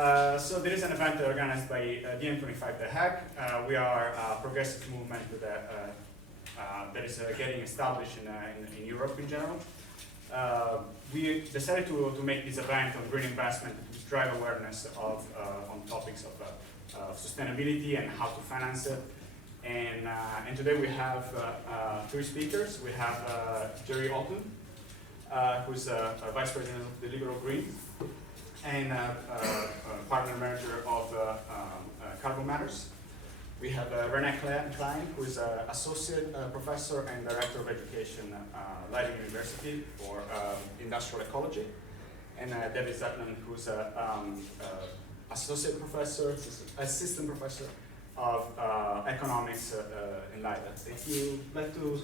So there is an event organized by DN25 The Hague. We are a progressive movement that is getting established in Europe in general. We decided to make this event on green investment to drive awareness on topics of sustainability and how to finance it. And today we have three speakers. We have Jerry Alton, who's a Vice President of the Liberal Green and partner manager of Carbon Matters. We have René Klein, who is an associate professor and director of education at Leiden University for industrial ecology, and David Zetland, who's an associate professor, assistant professor of economics in Leiden. If you'd like to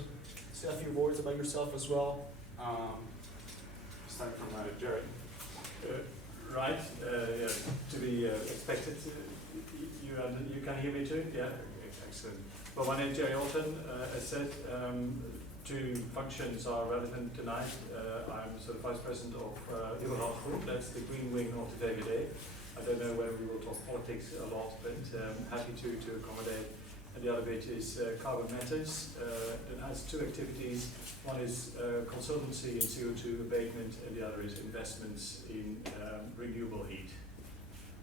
say a few words about yourself as well, starting from Jerry. Right, yeah, to be expected. You can hear me too? Yeah, excellent. Well, my name is Jerry Alton. As said, two functions are relevant tonight. I'm sort of Vice President of Liberal Group, that's the green wing of the VVD. I don't know whether we will talk politics a lot, but happy to accommodate. And the other bit is Carbon Matters. It has two activities. One is consultancy in CO2 abatement, and the other is investments in renewable heat.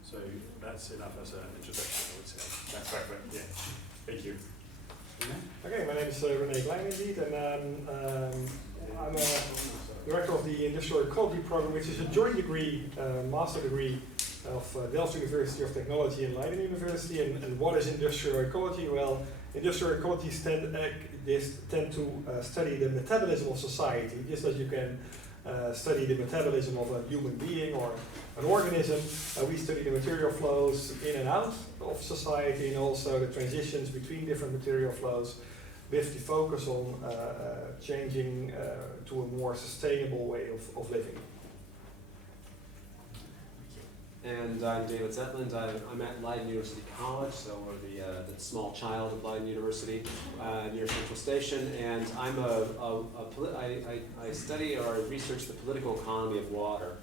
So that's enough as an introduction, I would say. That's perfect. Yeah. Thank you. Okay, my name is René Klein indeed, and I'm a director of the Industrial Ecology Program, which is a joint degree, master degree of Delft University of Technology and Leiden University. And what is industrial ecology? Well, industrial ecologists tend to study the metabolism of society, just as you can study the metabolism of a human being or an organism. We study the material flows in and out of society, and also the transitions between different material flows, with the focus on changing to a more sustainable way of living. And I'm David Zetland. I'm at Leiden University College, so we're the small child of Leiden University near Central Station. And I'm I study or research the political economy of water.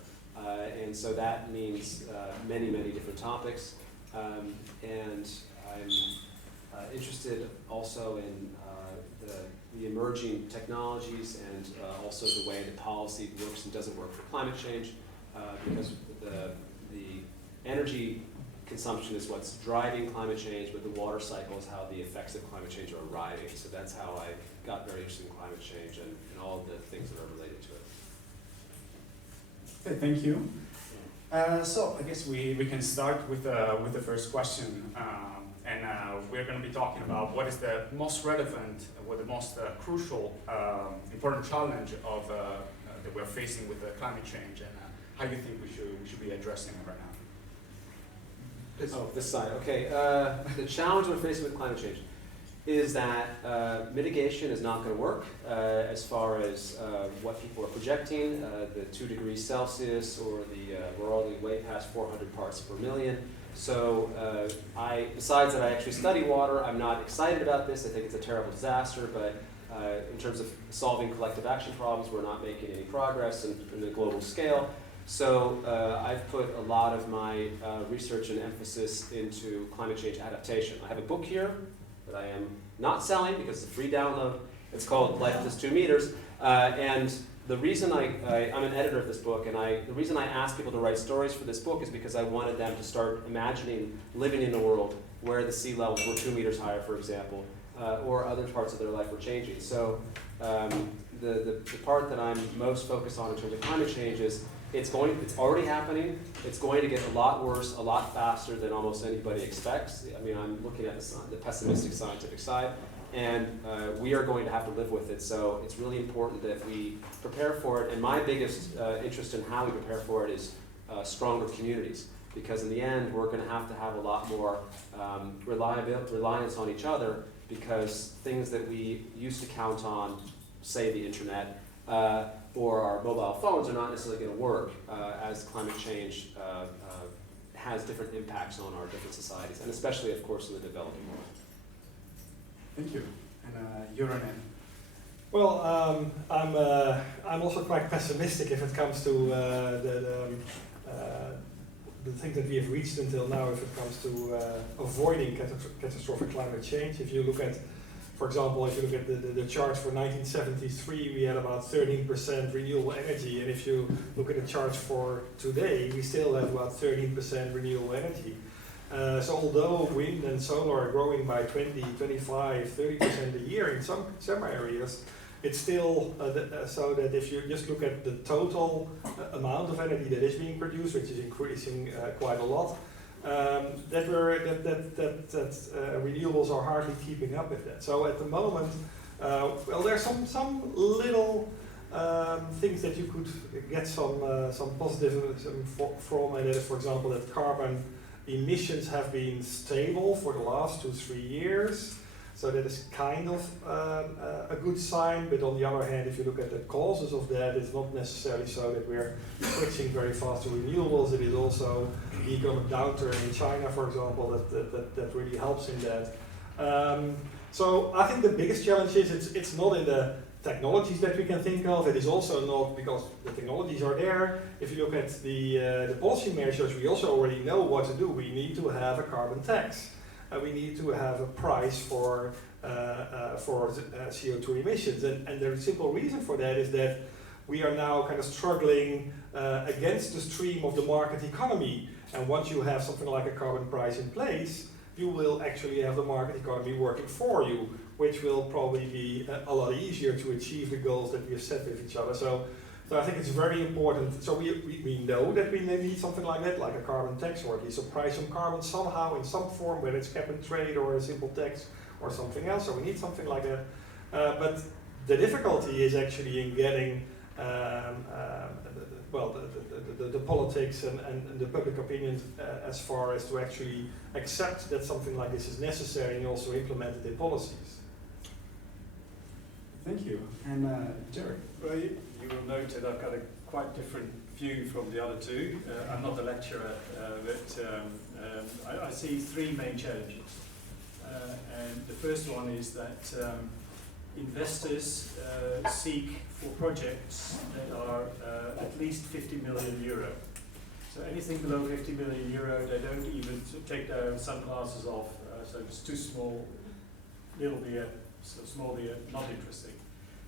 And so that means many different topics. And I'm interested also in the emerging technologies and also the way the policy works and doesn't work for climate change, because the energy consumption is what's driving climate change, but the water cycle is how the effects of climate change are arriving. So that's how I got very interested in climate change and all of the things that are related to it. Okay, thank you. So I guess we can start with the first question, and we're going to be talking about what is the most relevant, what the most crucial, important challenge of that we're facing with climate change, and how you think we should be addressing it right now. Oh, this side. Okay. The challenge we're facing with climate change is that mitigation is not going to work as far as what people are projecting. The 2 degrees Celsius, or we're already way past 400 parts per million. So besides that I actually study water, I'm not excited about this. I think it's a terrible disaster, but in terms of solving collective action problems, we're not making any progress in the global scale. So I've put a lot of my research and emphasis into climate change adaptation. I have a book here that I am not selling because it's a free download. It's called Life is 2 meters. And the reason I'm an editor of this book, and the reason I asked people to write stories for this book is because I wanted them to start imagining living in a world where the sea levels were 2 meters higher, for example, or other parts of their life were changing. So the part that I'm most focused on in terms of climate change is it's already happening. It's going to get a lot worse, a lot faster than almost anybody expects. I mean, I'm looking at the pessimistic scientific side, and we are going to have to live with it. So it's really important that we prepare for it. And my biggest interest in how we prepare for it is stronger communities, because in the end, we're going to have a lot more reliance on each other, because things that we used to count on, say the internet, or our mobile phones, are not necessarily going to work as climate change has different impacts on our different societies, and especially, of course, in the developing world. Thank you. And you're René. Well, I'm also quite pessimistic if it comes to the things that we have reached until now if it comes to avoiding catastrophic climate change. If you look at, for example, if you look at the charts for 1973, we had about 13% renewable energy, and if you look at the charts for today, we still have about 13% renewable energy. So although wind and solar are growing by 20, 25, 30% a year in some areas, it's still so that if you just look at the total amount of energy that is being produced, which is increasing quite a lot, renewables are hardly keeping up with that. So at the moment, well, there's some little things that you could get some positivism from, and that is, for example, that carbon emissions have been stable for the last 2-3 years. So that is kind of a good sign, but on the other hand, if you look at the causes of that, it's not necessarily so that we're switching very fast to renewables. It is also the economic downturn in China, for example, that really helps in that. So I think the biggest challenge is it's not in the technologies that we can think of. It is also not because the technologies are there. If you look at the policy measures, we also already know what to do. We need to have a carbon tax. We need to have a price for CO2 emissions. And the simple reason for that is that we are now kind of struggling against the stream of the market economy. And once you have something like a carbon price in place, you will actually have the market economy working for you, which will probably be a lot easier to achieve the goals that we have set with each other. So I think it's very important. So we know that we need something like that, like a carbon tax, or at least a price on carbon somehow in some form, whether it's cap and trade or a simple tax or something else. So we need something like that. But the difficulty is actually in getting the politics and the public opinion as far as to actually accept that something like this is necessary and also implement it in policies. Thank you. And Jerry? Well, you will note that I've got a quite different view from the other two. I'm not a lecturer, but I see three main challenges. And the first one is that investors seek for projects that are at least 50 million euro. So anything below 50 million euro, they don't even take their sunglasses off. So it's too small, little beer, so small beer, not interesting.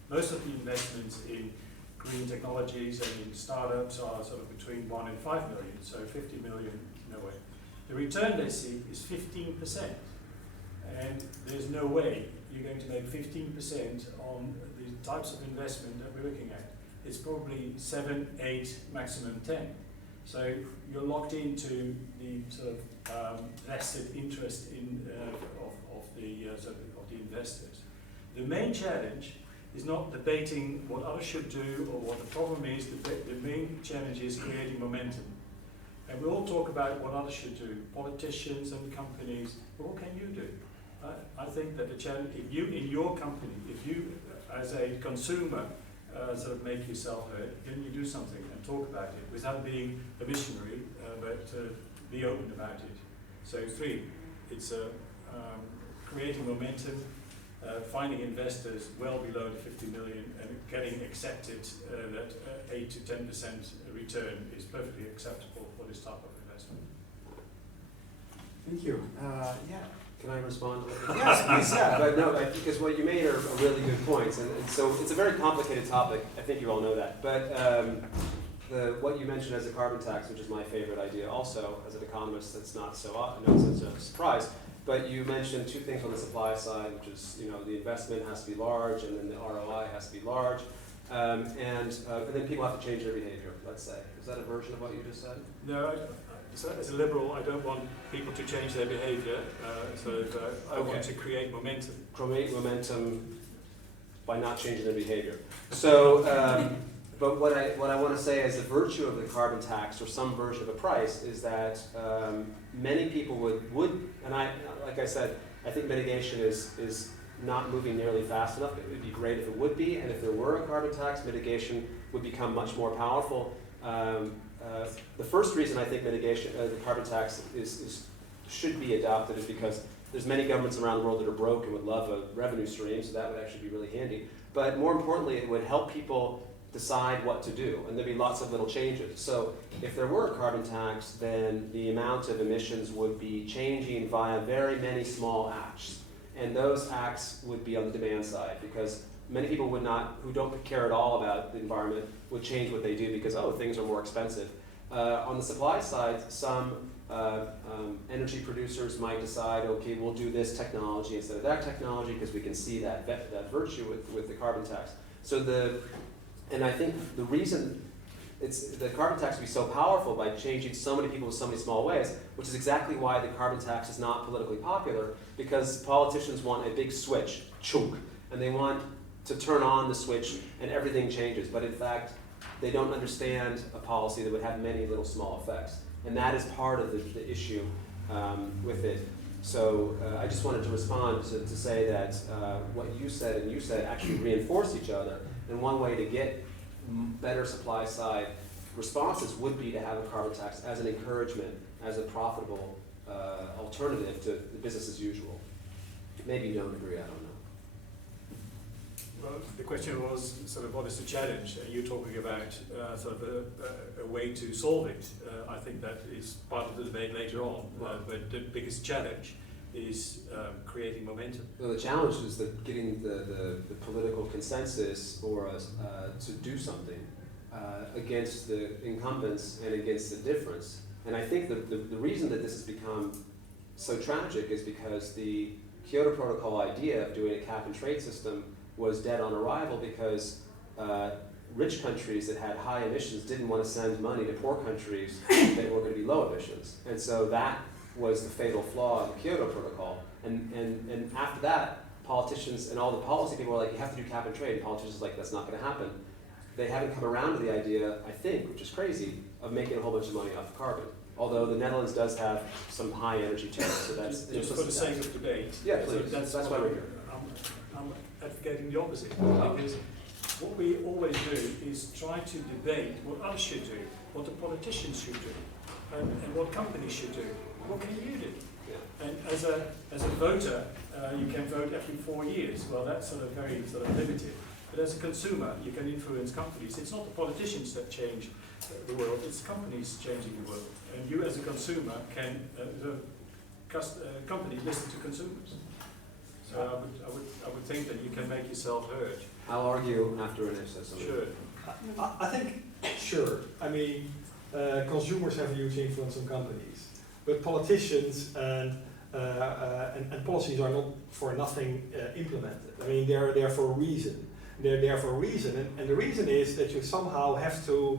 Most of the investments in green technologies and in startups are sort of between 1 and 5 million, so 50 million, no way. The return they seek is 15%, and there's no way you're going to make 15% on the types of investment that we're looking at. It's probably 7, 8, maximum 10. So you're locked into the sort of vested interest in of the investors. The main challenge is not debating what others should do or what the problem is. The main challenge is creating momentum. And we all talk about what others should do, politicians and companies, but what can you do? I think that the challenge, if you in your company, if you as a consumer sort of make yourself heard, then you do something and talk about it without being a missionary, but be open about it. So 3, it's creating momentum, finding investors well below the 50 million and getting accepted that 8 to 10% return is perfectly acceptable for this type of investment. Thank you. Yeah. Can I respond? Yes, please, yeah. But no, because what you made are really good points, and so it's a very complicated topic. I think you all know that. But what you mentioned as a carbon tax, which is my favorite idea, also as an economist, that's not so a surprise. But you mentioned 2 things on the supply side, which is the investment has to be large, and then the ROI has to be large, and then people have to change their behavior. Let's say, is that a version of what you just said? No. So as a liberal, I don't want people to change their behavior, I want to create momentum. Create momentum by not changing their behavior. So, but what I want to say as the virtue of the carbon tax or some version of a price is that many people would, and like I said, I think mitigation is not moving nearly fast enough. It would be great if it would be, and if there were a carbon tax, mitigation would become much more powerful. The first reason I think mitigation, the carbon tax should be adopted is because there's many governments around the world that are broke and would love a revenue stream, so that would actually be really handy. But more importantly, it would help people decide what to do, and there'd be lots of little changes. So if there were a carbon tax, then the amount of emissions would be changing via very many small acts. And those acts would be on the demand side, because many people would not, who don't care at all about the environment, would change what they do because, oh, things are more expensive. On the supply side, some energy producers might decide, okay, we'll do this technology instead of that technology because we can see that virtue with the carbon tax. So and I think the reason the carbon tax will be so powerful by changing so many people in so many small ways, which is exactly why the carbon tax is not politically popular, because politicians want a big switch, chunk, and they want to turn on the switch and everything changes. But in fact, they don't understand a policy that would have many little small effects. And that is part of the issue with it. So I just wanted to respond to say that what you said and you said actually reinforce each other. And one way to get better supply side responses would be to have a carbon tax as an encouragement, as a profitable alternative to the business as usual. Maybe you don't agree, I don't know. Well, the question was sort of what is the challenge? You're talking about sort of a way to solve it. I think that is part of the debate later on. But the biggest challenge is creating momentum. Well, the challenge is getting the political consensus or to do something against the incumbents and against the difference. And I think the reason that this has become so tragic is because the Kyoto Protocol idea of doing a cap and trade system was dead on arrival because rich countries that had high emissions didn't want to send money to poor countries that were going to be low emissions. And so that was the fatal flaw in the Kyoto Protocol. And after that, politicians and all the policy people were like, you have to do cap and trade. And politicians were like, that's not going to happen. They haven't come around to the idea, I think, which is crazy, of making a whole bunch of money off of carbon. Although the Netherlands does have some high energy tariffs, so that's just for the sake of debate. Yeah, please. That's why we're here. I'm advocating the opposite, because what we always do is try to debate what others should do, what the politicians should do, and what companies should do. What can you do? Yeah. And as a voter, you can vote every 4 years. Well, that's sort of very sort of limited. But as a consumer, you can influence companies. It's not the politicians that change the world; it's companies changing the world. And you, as a consumer, can companies listen to consumers. So I would think that you can make yourself heard. I'll argue after René says something. Sure. I think, sure. I mean, consumers have a huge influence on companies, but politicians and policies are not for nothing implemented. I mean, they're there for a reason. They're there for a reason, and the reason is that you somehow have to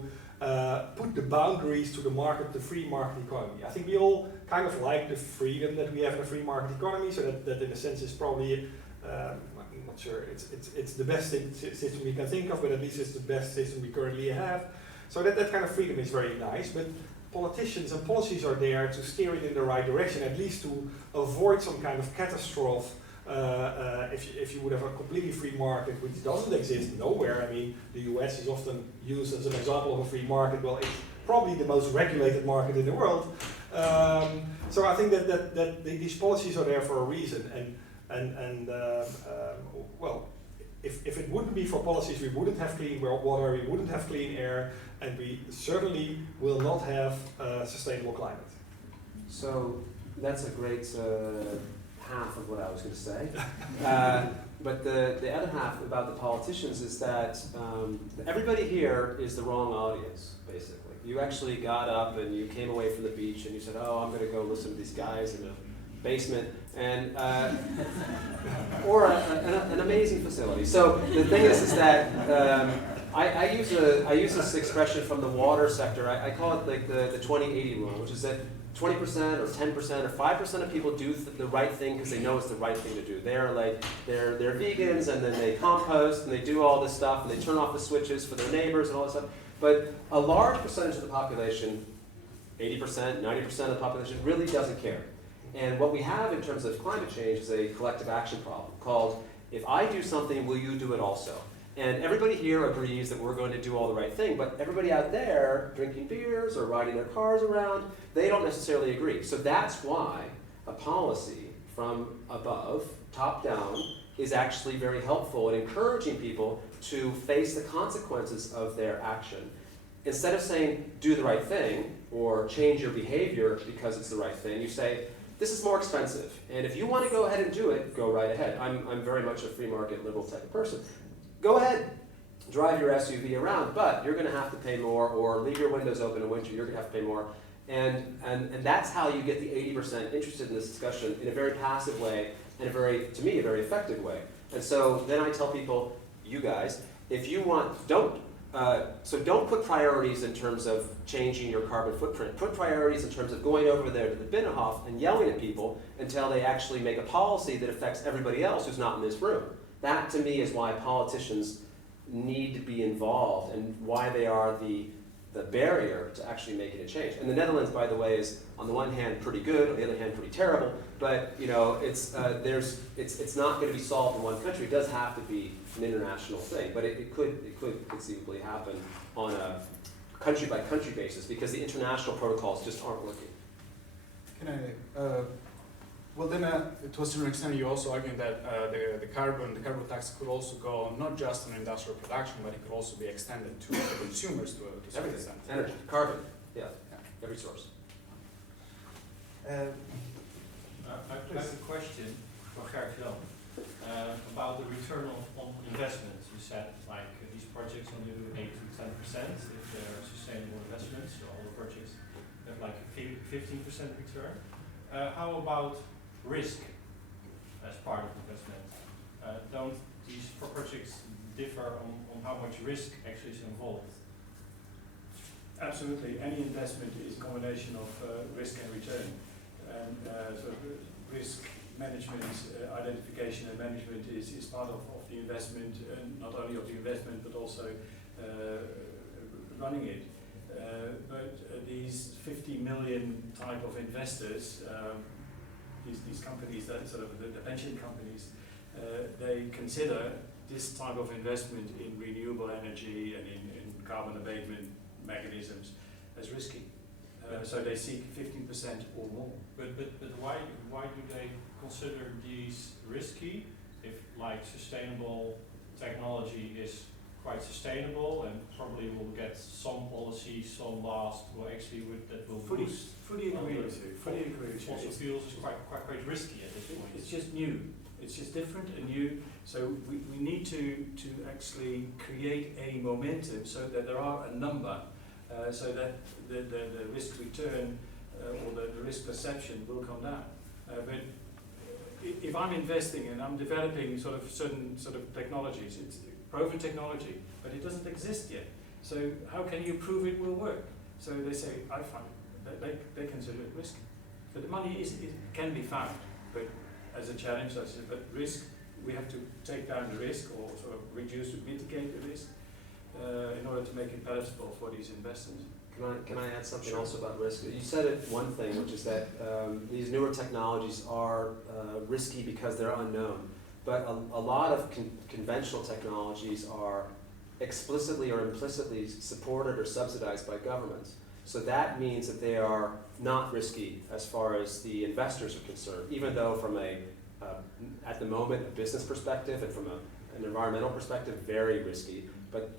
put the boundaries to the market, the free market economy. I think we all kind of like the freedom that we have in a free market economy, so that in a sense is probably, I'm not sure, it's the best system we can think of, but at least it's the best system we currently have. So that kind of freedom is very nice, but politicians and policies are there to steer it in the right direction, at least to avoid some kind of catastrophe. If you would have a completely free market, which doesn't exist nowhere. I mean, the US is often used as an example of a free market. Well, it's probably the most regulated market in the world. So I think that these policies are there for a reason. And well, if it wouldn't be for policies, we wouldn't have clean water, we wouldn't have clean air, and we certainly will not have a sustainable climate. So that's a great half of what I was going to say. But the other half about the politicians is that everybody here is the wrong audience, basically. You actually got up and you came away from the beach and you said, oh, I'm going to go listen to these guys in a basement, and or an amazing facility. So the thing is that I use this expression from the water sector. I call it like the 20-80 rule, which is that 20% or 10% or 5% of people do the right thing because they know it's the right thing to do. They're vegans, and then they compost and they do all this stuff and they turn off the switches for their neighbors and all this stuff. But a large percentage of the population, 80%, 90% of the population, really doesn't care. And what we have in terms of climate change is a collective action problem called, if I do something, will you do it also? And everybody here agrees that we're going to do all the right thing, but everybody out there drinking beers or riding their cars around, they don't necessarily agree. So that's why a policy from above, top down, is actually very helpful in encouraging people to face the consequences of their action. Instead of saying, do the right thing, or change your behavior because it's the right thing, you say, this is more expensive, and if you want to go ahead and do it, go right ahead. I'm very much a free market liberal type of person. Go ahead, drive your SUV around, but you're going to have to pay more, or leave your windows open in winter, you're going to have to pay more. And that's how you get the 80% interested in this discussion in a very passive way, and to me, a very effective way. And so then I tell people, you guys, if you want, don't put priorities in terms of changing your carbon footprint. Put priorities in terms of going over there to the Binnenhof and yelling at people until they actually make a policy that affects everybody else who's not in this room. That, to me, is why politicians need to be involved and why they are the barrier to actually making a change. And the Netherlands, by the way, is on the one hand pretty good, on the other hand pretty terrible. But it's not going to be solved in one country. It does have to be an international thing. But it could conceivably happen on a country by country basis because the international protocols just aren't working. Can I? Well, then, to a certain extent, you also argue that the carbon tax could also go not just on industrial production, but it could also be extended to the consumers to a certain extent. Energy, carbon, yeah, every source. I have a question for Gert-Jan about the return on investments. You said like these projects only do 8 to 10% if they're sustainable investments. So all the projects have like 15% return. How about risk as part of investment? Don't these projects differ on how much risk actually is involved? Absolutely. Any investment is a combination of risk and return. And so risk management, identification and management is part of the investment, not only of the investment but also running it. But these 50 million type of investors, these companies, that sort of the pension companies, they consider this type of investment in renewable energy and in carbon abatement mechanisms as risky. So they seek 15% or more. But why do they consider these risky if like sustainable technology is quite sustainable and probably will get some policy, some laws will actually that will boost. Fully agree with you. Fully agree with you. Also feels is quite risky at this point. It's just new. It's just different and new. So we need to actually create a momentum so that there are a number, so that the risk return or the risk perception will come down. But if I'm investing and I'm developing sort of certain sort of technologies, it's proven technology, but it doesn't exist yet. So how can you prove it will work? So they say, I find it, they consider it risky. But the money it can be found, but as a challenge, I said, but risk, we have to take down the risk or sort of reduce or mitigate the risk in order to make it palatable for these investors. Can I add something also about risk? You said it one thing, which is that these newer technologies are risky because they're unknown. But a lot of conventional technologies are explicitly or implicitly supported or subsidized by governments. So that means that they are not risky as far as the investors are concerned, even though from at the moment, a business perspective and from an environmental perspective, very risky. But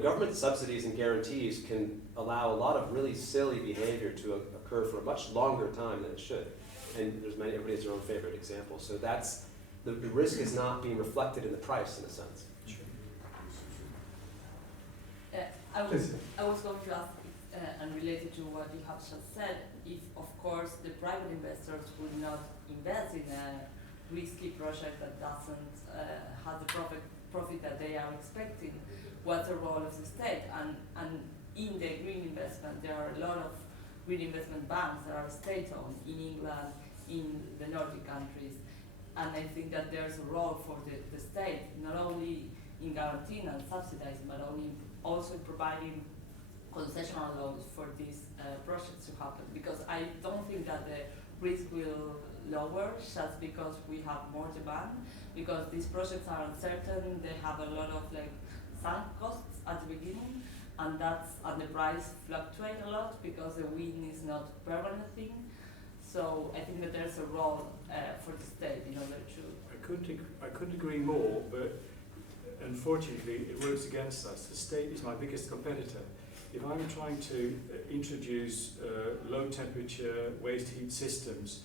government subsidies and guarantees can allow a lot of really silly behavior to occur for a much longer time than it should. And everybody has their own favorite example. So that's, the risk is not being reflected in the price in a sense. I was going to ask, and related to what you have just said, if of course the private investors would not invest in a risky project that doesn't have the profit that they are expecting, what's the role of the state? And in the green investment, there are a lot of green investment banks that are state-owned in England, in the Nordic countries. And I think that there's a role for the state, not only in guaranteeing and subsidizing, but also in providing concessional loans for these projects to happen. Because I don't think that the risk will lower just because we have more demand, because these projects are uncertain, they have a lot of sunk costs at the beginning, and the price fluctuate a lot because the wind is not permanent thing. So I think that there's a role for the state in order to. I couldn't agree more, but unfortunately, it works against us. The state is my biggest competitor. If I'm trying to introduce low temperature waste heat systems,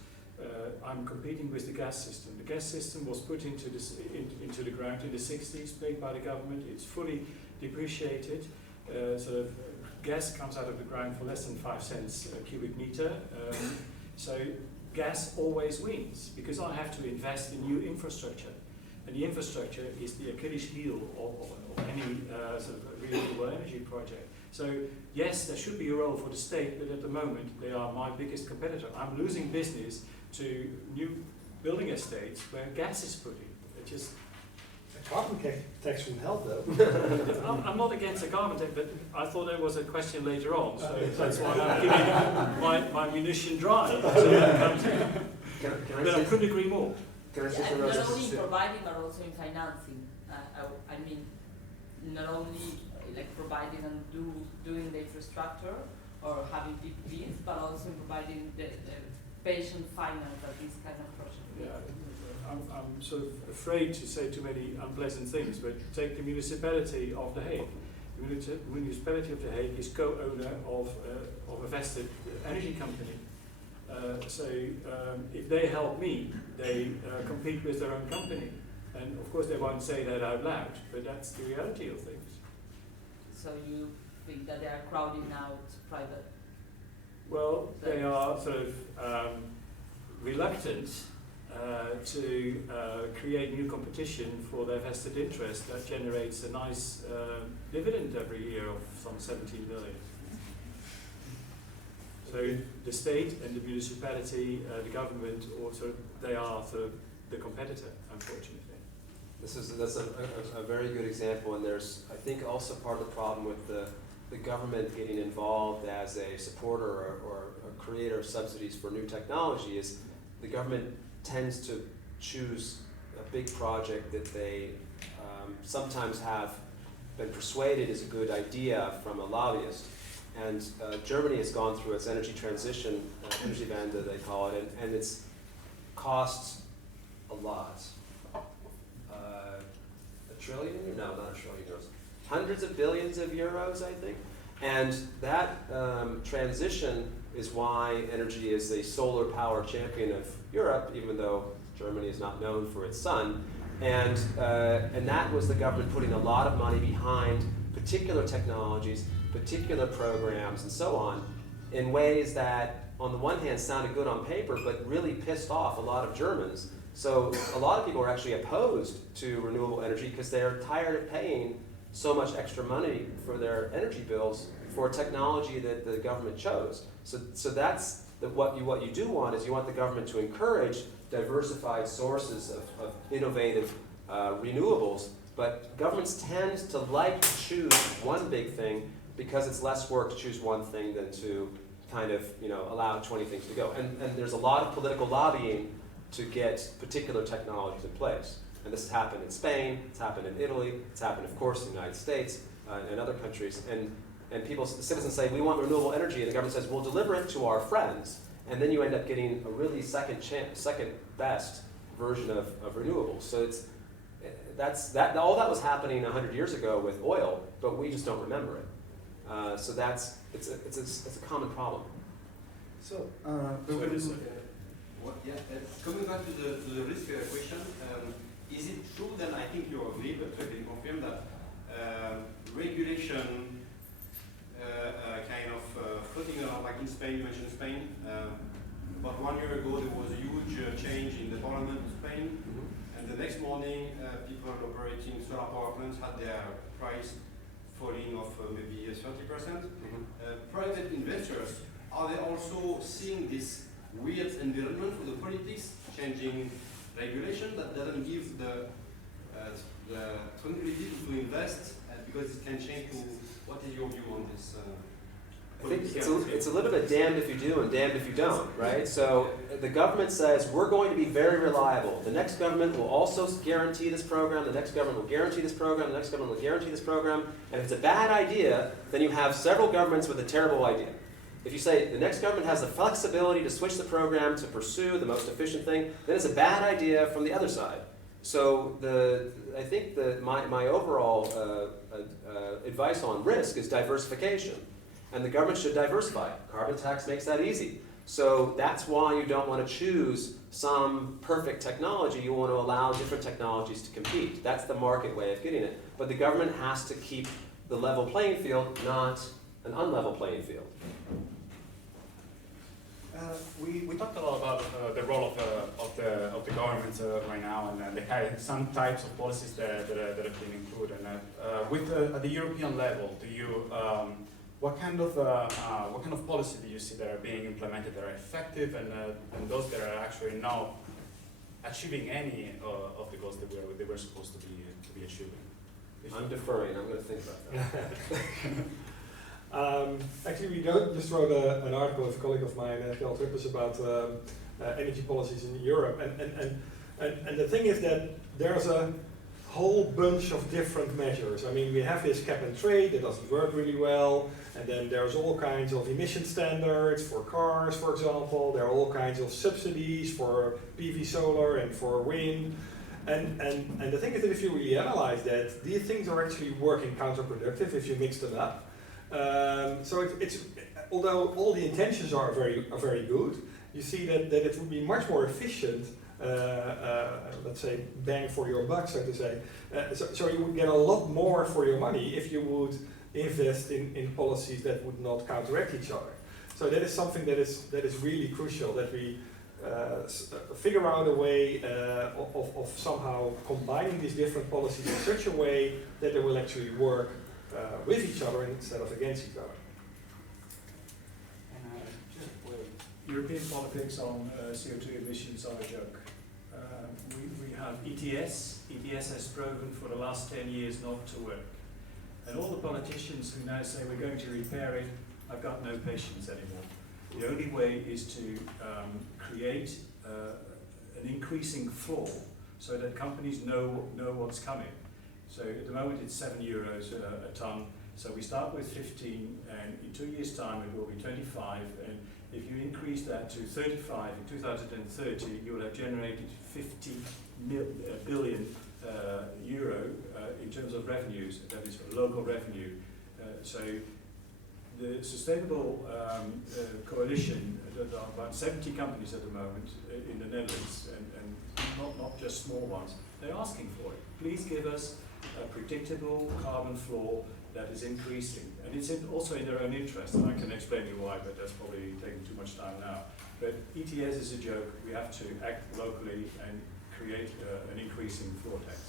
I'm competing with the gas system. The gas system was put into the ground in the 60s, paid by the government. It's fully depreciated. Sort of gas comes out of the ground for less than 5 cents a cubic meter. So gas always wins because I have to invest in new infrastructure. And the infrastructure is the Achilles heel of any sort of renewable energy project. So yes, there should be a role for the state, but at the moment they are my biggest competitor. I'm losing business to new building estates where gas is put in. It just A carbon tax would help though. I'm not against a carbon tax, but I thought there was a question later on, so that's why I'm giving my munition dry. But I couldn't agree more. Can I say Yeah, something not else? only in providing, but also in financing. I mean, not only like providing and doing the infrastructure or having PPPs, but also in providing the patient finance of these kind of projects. Yeah, I'm sort of afraid to say too many unpleasant things, but take the municipality of The Hague. The municipality of The Hague is co-owner of a vested energy company. If they help me, they compete with their own company. And of course they won't say that out loud, but that's the reality of things. So you think that they are crowding out private? Well, they are sort of reluctant to create new competition for their vested interest that generates a nice dividend every year of some 17 million. So the state and the municipality, the government, also they are sort of the competitor, unfortunately. That's a very good example, and there's, I think, also part of the problem with the government getting involved as a supporter or a creator of subsidies for new technology is the government tends to choose a big project that they sometimes have been persuaded is a good idea from a lobbyist. And Germany has gone through its energy transition, Energiewende they call it, and it's costs a lot. $1 trillion? No, not $1 trillion euros. Hundreds of billions of euros, I think. And that transition is why energy is the solar power champion of Europe, even though Germany is not known for its sun. And that was the government putting a lot of money behind particular technologies, particular programs, and so on, in ways that, on the one hand, sounded good on paper, but really pissed off a lot of Germans. So a lot of people are actually opposed to renewable energy because they're tired of paying so much extra money for their energy bills for technology that the government chose. So that's what you do want is you want the government to encourage diversified sources of innovative renewables, but governments tend to like to choose one big thing because it's less work to choose one thing than to kind of allow 20 things to go. And there's a lot of political lobbying to get particular technologies in place. And this has happened in Spain, it's happened in Italy, it's happened, of course, in the United States and other countries. And people, the citizens say, we want renewable energy, and the government says, we'll deliver it to our friends. And then you end up getting a really second best version of renewables. So all that was happening 100 years ago with oil, but we just don't remember it. So it's a common problem. So, coming back to the risk question, is it true then, I think you agree, but I can confirm that regulation kind of floating around, like in Spain, you mentioned Spain, about 1 year ago there was a huge change in the parliament of Spain, and the next morning people operating solar power plants had their price falling of maybe 30%. Private investors, are they also seeing this weird environment for the politics, changing regulation that doesn't give the tranquility to invest because it can change to, what is your view on this? I think it's a little bit damned if you do and damned if you don't, right? So the government says, we're going to be very reliable. The next government will also guarantee this program, the next government will guarantee this program, the next government will guarantee this program. And if it's a bad idea, then you have several governments with a terrible idea. If you say the next government has the flexibility to switch the program to pursue the most efficient thing, then it's a bad idea from the other side. So I think my overall advice on risk is diversification. And the government should diversify. Carbon tax makes that easy. So that's why you don't want to choose some perfect technology. You want to allow different technologies to compete. That's the market way of getting it. But the government has to keep the level playing field, not an unlevel playing field. We talked a lot about the role of the government right now, and they have some types of policies that have been included. And at the European level, do you what kind of policy do you see that are being implemented that are effective, and those that are actually not achieving any of the goals that they were supposed to be achieving? I'm deferring. I'm going to think about that. Actually, we just wrote an article with a colleague of mine, Kel Trippers, about energy policies in Europe. And the thing is that there's a whole bunch of different measures. I mean, we have this cap and trade that doesn't work really well, and then there's all kinds of emission standards for cars, for example. There are all kinds of subsidies for PV solar and for wind. And the thing is that if you really analyze that, these things are actually working counterproductive if you mix them up. So it's although all the intentions are very good, you see that it would be much more efficient, let's say, bang for your buck, so to say. So you would get a lot more for your money if you would invest in policies that would not counteract each other. So that is something that is really crucial, that we figure out a way of somehow combining these different policies in such a way that they will actually work with each other instead of against each other. European politics on CO2 emissions are a joke. We have ETS. ETS has proven for the last 10 years not to work. And all the politicians who now say we're going to repair it, I've got no patience anymore. The only way is to create an increasing floor so that companies know what's coming. So at the moment it's €7 a tonne. So we start with 15, and in 2 years' time it will be 25. And if you increase that to 35 in 2030, you will have generated 50 billion euro in terms of revenues. That is local revenue. So the Sustainable Coalition, there are about 70 companies at the moment in the Netherlands, and not just small ones. They're asking for it. Please give us a predictable carbon floor that is increasing. And it's also in their own interest, and I can explain you why, but that's probably taking too much time now. But ETS is a joke. We have to act locally and create an increasing floor tax.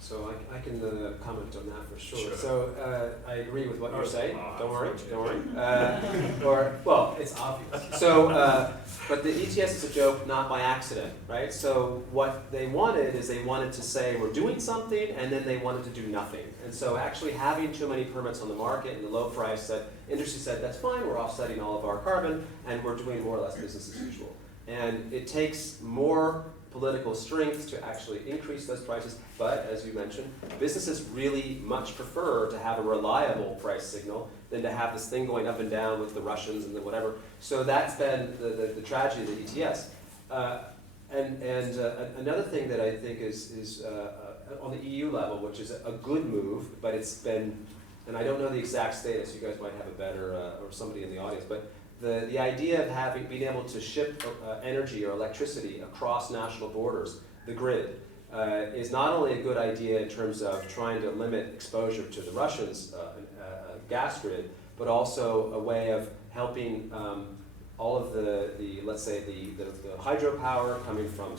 So I can comment on that for sure. Sure. So I agree with what you're saying. Don't worry. Unfortunately. Well, it's obvious. So, but the ETS is a joke, not by accident, right? So what they wanted is they wanted to say we're doing something, and then they wanted to do nothing. And so actually having too many permits on the market and the low price, that industry said that's fine. We're offsetting all of our carbon, and we're doing more or less business as usual. And it takes more political strength to actually increase those prices, but as you mentioned, businesses really much prefer to have a reliable price signal than to have this thing going up and down with the Russians and the whatever. So that's been the tragedy of the ETS. Another thing that I think is on the EU level, which is a good move, but it's been, and I don't know the exact status, you guys might have a better, or somebody in the audience, but the idea of being able to ship energy or electricity across national borders, the grid, is not only a good idea in terms of trying to limit exposure to the Russians' gas grid, but also a way of helping all of the let's say the hydropower coming from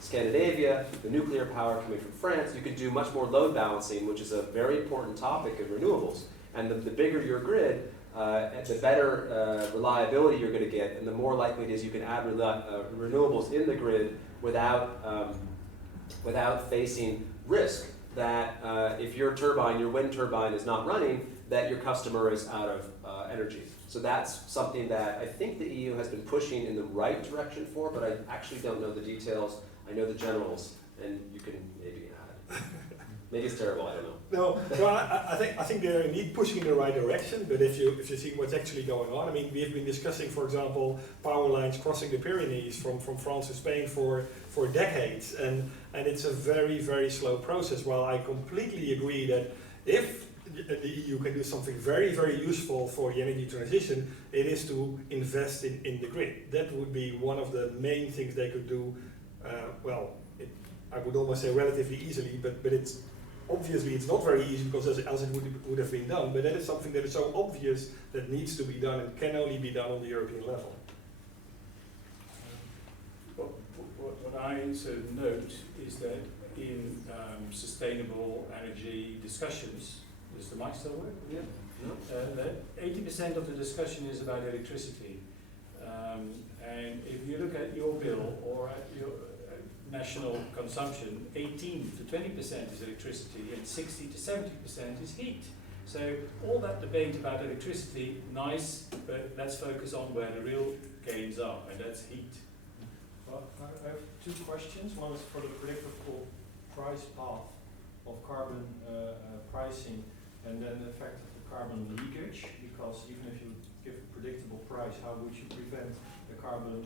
Scandinavia, the nuclear power coming from France. You could do much more load balancing, which is a very important topic of renewables. And the bigger your grid, the better reliability you're going to get, and the more likely it is you can add renewables in the grid without facing risk that if your wind turbine is not running, that your customer is out of energy. So that's something that I think the EU has been pushing in the right direction for, but I actually don't know the details. I know the generals, and you can maybe add. Maybe it's terrible, I don't know. No, I think they're indeed pushing in the right direction, but if you see what's actually going on, I mean, we have been discussing, for example, power lines crossing the Pyrenees from France to Spain for decades, and it's a very, very slow process. While I completely agree that if the EU can do something very, very useful for the energy transition, it is to invest in the grid. That would be one of the main things they could do, I would almost say relatively easily, but it's obviously it's not very easy because else it would have been done, but that is something that is so obvious that needs to be done and can only be done on the European level. What I sort of note is that in sustainable energy discussions, does the mic still work? Yeah. No? That 80% of the discussion is about electricity. And if you look at your bill or at your national consumption, 18 to 20% is electricity and 60 to 70% is heat. So all that debate about electricity, nice, but let's focus on where the real gains are, and that's heat. Well, I have two questions. One is for the predictable price path of carbon pricing, and then the effect of the carbon leakage, because even if you give a predictable price, how would you prevent the carbon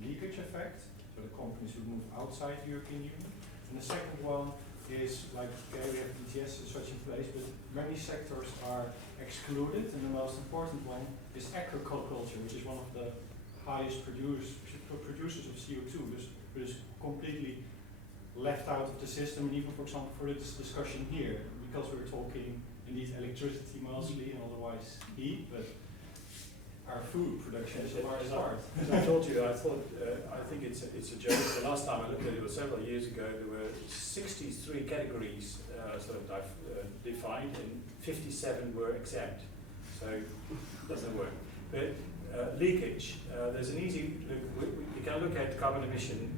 leakage effect? So the companies who move outside the European Union. And the second one is, like, okay, we have ETS and such in place, but many sectors are excluded, and the most important one is agriculture, which is one of the highest producers of CO2, but is completely left out of the system, and even, for example, for this discussion here, because we're talking indeed electricity mostly and otherwise heat, but our food production is a large part. As I told you, I think it's a joke. The last time I looked at it was several years ago. There were 63 categories defined, and 57 were exempt. So it doesn't work. But leakage, there's an easy look. You can look at carbon emission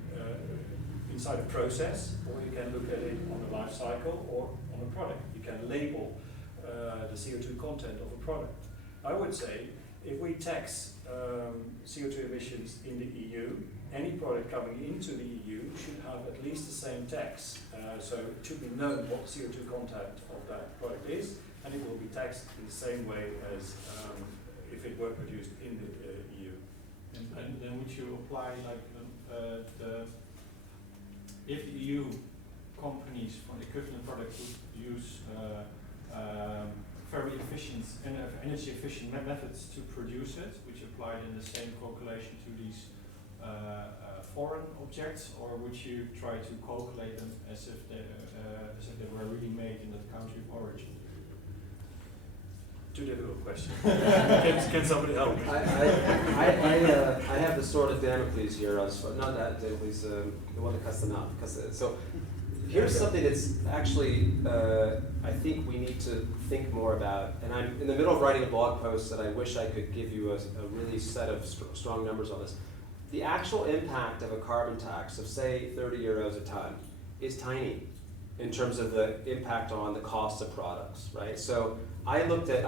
inside a process, or you can look at it on a life cycle or on a product. You can label the CO2 content of a product. I would say, if we tax CO2 emissions in the EU, any product coming into the EU should have at least the same tax. So it should be known what the CO2 content of that product is, and it will be taxed in the same way as if it were produced in the EU. And then would you apply like if the EU companies for the equivalent product would use very efficient and energy efficient methods to produce it, which applied in the same calculation to these foreign objects, or would you try to calculate them as if they were really made in the country of origin? Too difficult question. Can somebody help me? I have the sword of Damocles here, not that Damocles, the one that cuts them out. So here's something that's actually, I think we need to think more about, and I'm in the middle of writing a blog post that I wish I could give you a really set of strong numbers on this. The actual impact of a carbon tax of, say, 30 euros a ton is tiny in terms of the impact on the cost of products, right? So I looked at,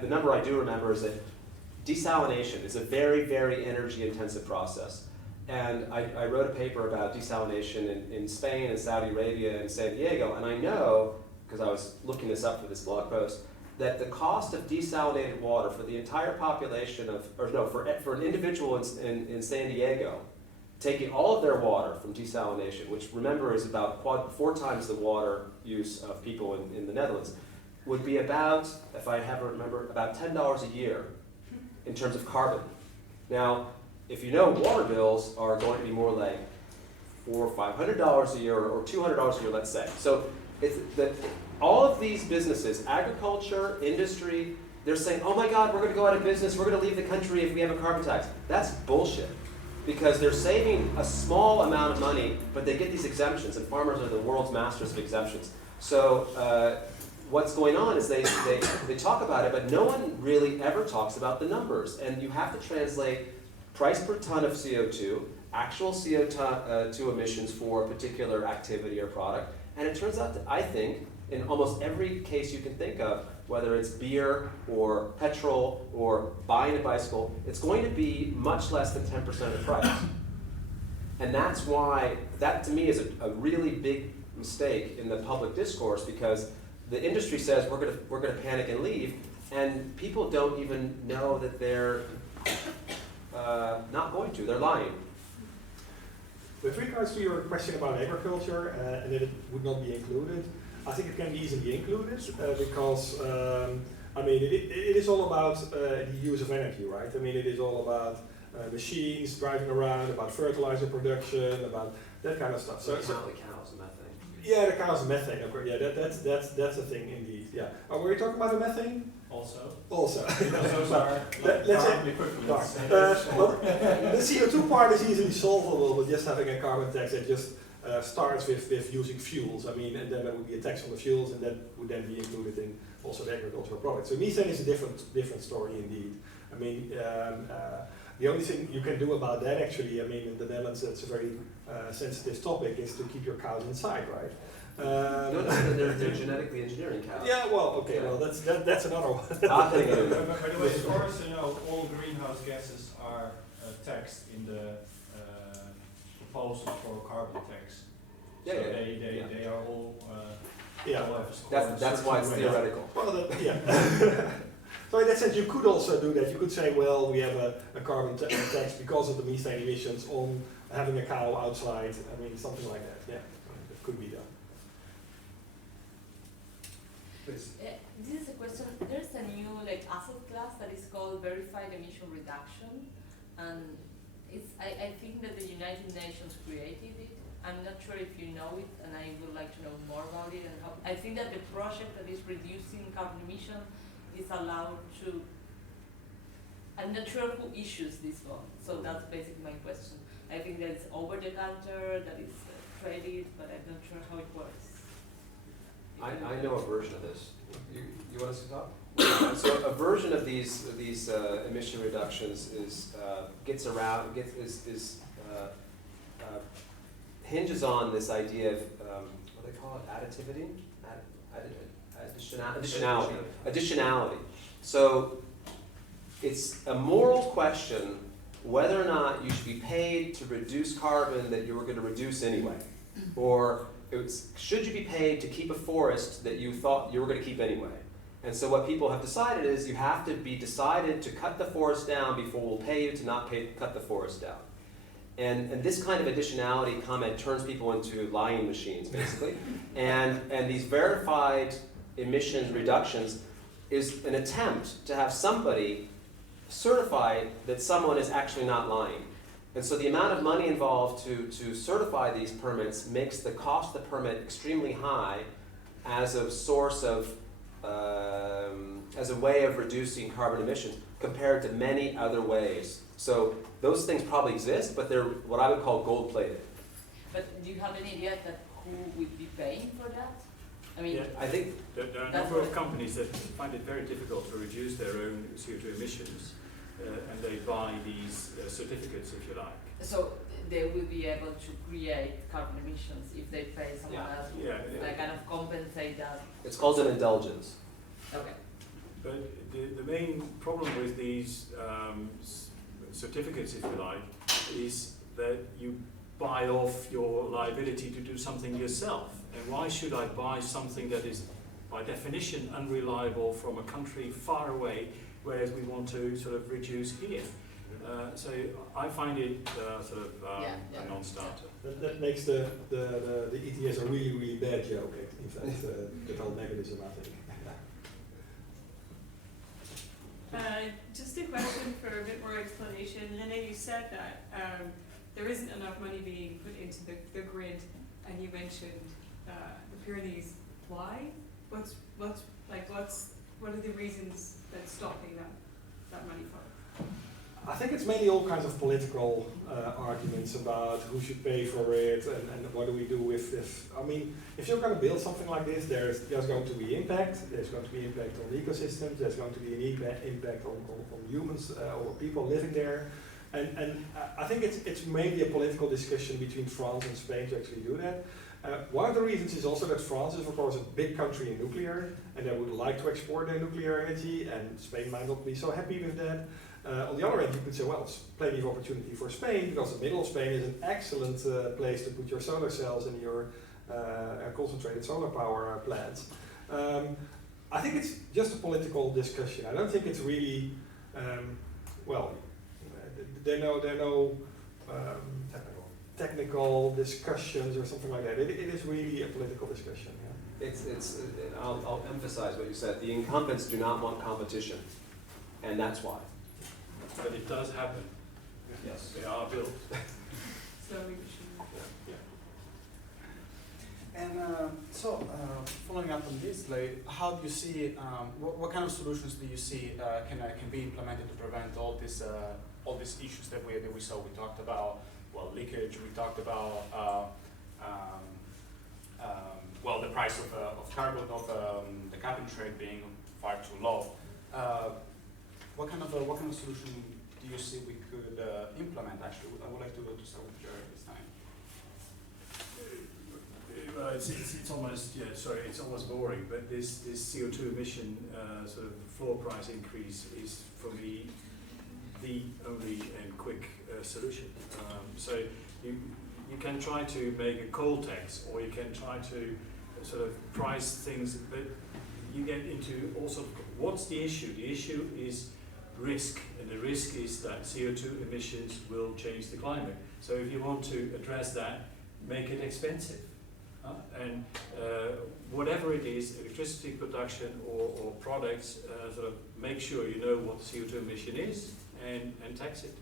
the number I do remember is that desalination is a very, very energy intensive process. And I wrote a paper about desalination in Spain and Saudi Arabia and San Diego, and I know, because I was looking this up for this blog post, that the cost of desalinated water for the entire population for an individual in San Diego, taking all of their water from desalination, which remember is about 4 times the water use of people in the Netherlands, would be about, if I remember, about $10 a year in terms of carbon. Now, if you know, water bills are going to be more like $400 or $500 a year, or $200 a year, let's say. So all of these businesses, agriculture, industry, they're saying, oh my God, we're going to go out of business, we're going to leave the country if we have a carbon tax. That's bullshit, because they're saving a small amount of money, but they get these exemptions, and farmers are the world's masters of exemptions. So what's going on is they talk about it, but no one really ever talks about the numbers. And you have to translate price per ton of CO2, actual CO2 emissions for a particular activity or product. And it turns out that, I think, in almost every case you can think of, whether it's beer or petrol or buying a bicycle, it's going to be much less than 10% of the price. And that's why, that to me is a really big mistake in the public discourse, because the industry says we're gonna panic and leave, and people don't even know that they're not going to. They're lying. With regards to your question about agriculture and that it would not be included, I think it can be easily included because I mean it is all about the use of energy, right? I mean it is all about machines driving around, about fertilizer production, about that kind of stuff. So count the cows and methane. Yeah, the cows and methane. Of course, yeah, that's a thing indeed. Yeah. Were you talking about the methane? Also. Also. Those are let's say. equivalents. Well, the CO2 part is easily solvable with just having a carbon tax that just starts with using fuels. I mean, and then there would be a tax on the fuels, and that would then be included in also the agricultural products. So methane is a different story indeed. I mean, the only thing you can do about that actually, I mean, in the Netherlands, it's a very sensitive topic, is to keep your cows inside, right? No, they're genetically engineering cows. Yeah, well, okay, well, that's another one. I think it is. By the way, as far as you know, all greenhouse gases are taxed in the proposal for a carbon tax. Yeah, so yeah, they are all. Yeah. all have scored That's why it's certain theoretical. Well, yeah. So in that sense, you could also do that. You could say, well, we have a carbon tax because of the methane emissions on having a cow outside. I mean, something like that. Yeah, that could be done. Please. This is a question. There's a new asset class that is called verified emission reduction, and I think that the United Nations created it. I'm not sure if you know it, and I would like to know more about it. And how, I think that the project that is reducing carbon emission is allowed to. I'm not sure who issues this one, so that's basically my question. I think that it's over the counter, that it's traded, but I'm not sure how it works. I know a version of this. You want us to talk? So a version of these emission reductions is hinges on this idea of what do they call it? Additionality. So it's a moral question whether or not you should be paid to reduce carbon that you were going to reduce anyway, or should you be paid to keep a forest that you thought you were going to keep anyway. And so what people have decided is you have to be decided to cut the forest down before we'll pay you to not cut the forest down. And this kind of additionality comment turns people into lying machines, basically. and these verified emission reductions is an attempt to have somebody certify that someone is actually not lying. And so the amount of money involved to certify these permits makes the cost of the permit extremely high as a source of, as a way of reducing carbon emissions compared to many other ways. So those things probably exist, but they're what I would call gold-plated. But do you have any idea that who would be paying for that? I mean, Yeah, I think there are a number of companies that find it very difficult to reduce their own CO2 emissions, and they buy these certificates, if you like. so they will be able to create carbon emissions if they pay someone else to kind of compensate that. it's called an indulgence. Okay. But the main problem with these certificates, if you like, is that you buy off your liability to do something yourself. And why should I buy something that is, by definition, unreliable from a country far away, whereas we want to sort of reduce here? So I find it a non-starter. That makes the ETS a really, really bad joke, in fact, the whole mechanism, I think. Just a question for a bit more explanation. Lene, you said that there isn't enough money being put into the grid, and you mentioned the Pyrenees. Why? What are the reasons that's stopping that money flow? I think it's mainly all kinds of political arguments about who should pay for it and what do we do with this. I mean, if you're going to build something like this, there's going to be impact. There's going to be impact on ecosystems. There's going to be an impact on humans or people living there. And I think it's mainly a political discussion between France and Spain to actually do that. One of the reasons is also that France is, of course, a big country in nuclear, and they would like to export their nuclear energy, and Spain might not be so happy with that. On the other hand, you could say, well, it's plenty of opportunity for Spain, because the middle of Spain is an excellent place to put your solar cells and your concentrated solar power plants. I think it's just a political discussion. I don't think it's really, there are no technical discussions or something like that. It is really a political discussion. Yeah. I'll emphasize what you said. The incumbents do not want competition, and that's why. But it does happen. Yes. They are built. Slowly but surely. And following up on this, like, how do you see, what kind of solutions do you see can be implemented to prevent all these issues that we saw? We talked about, well, leakage. We talked about the price of carbon of the cap and trade being far too low. What kind of solution do you see we could implement? Actually, I would like to start with Jared this time. It's almost it's almost boring. But this CO2 emission sort of floor price increase is for me the only and quick solution. So you can try to make a coal tax, or you can try to sort of price things, but you get into also what's the issue? The issue is risk, and the risk is that CO2 emissions will change the climate. So if you want to address that, make it expensive. And whatever it is, electricity production or products, sort of make sure you know what the CO2 emission is and tax it.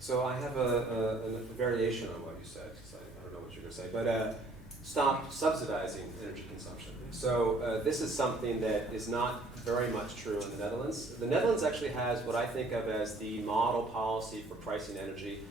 So I have a variation on what you said, because I don't know what you're going to say, but stop subsidizing energy consumption. So this is something that is not very much true in the Netherlands. The Netherlands actually has what I think of as the model policy for pricing energy.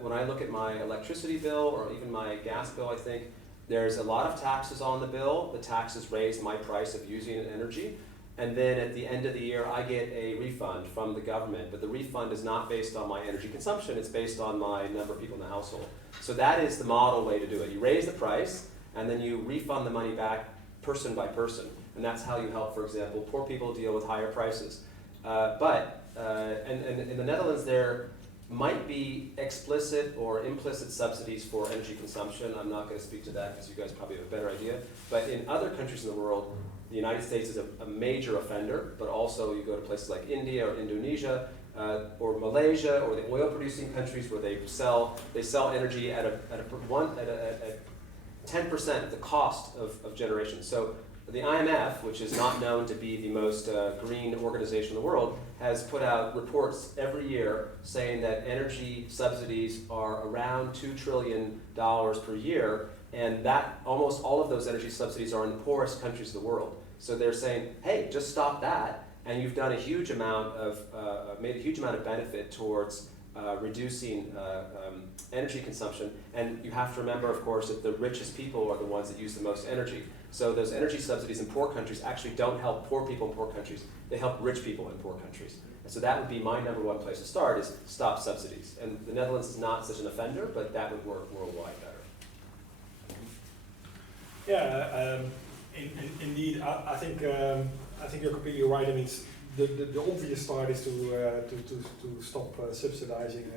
When I look at my electricity bill or even my gas bill, I think there's a lot of taxes on the bill. The taxes raise my price of using energy. And then at the end of the year, I get a refund from the government. But the refund is not based on my energy consumption. It's based on my number of people in the household. So that is the model way to do it. You raise the price, and then you refund the money back person by person. And that's how you help, for example, poor people deal with higher prices. But in the Netherlands, there might be explicit or implicit subsidies for energy consumption. I'm not going to speak to that because you guys probably have a better idea. But in other countries in the world, the United States is a major offender, but also you go to places like India or Indonesia or Malaysia or the oil-producing countries where they sell energy at 10% of the cost of generation. So the IMF, which is not known to be the most green organization in the world, has put out reports every year saying that energy subsidies are around $2 trillion per year, and that almost all of those energy subsidies are in the poorest countries of the world. So they're saying, hey, just stop that, and you've done a huge amount of, made a huge amount of benefit towards reducing energy consumption. And you have to remember, of course, that the richest people are the ones that use the most energy. So those energy subsidies in poor countries actually don't help poor people in poor countries. They help rich people in poor countries. And so that would be my number one place to start, is stop subsidies. And the Netherlands is not such an offender, but that would work worldwide better. Yeah, indeed. I think you're completely right. I mean, the obvious start is to stop subsidizing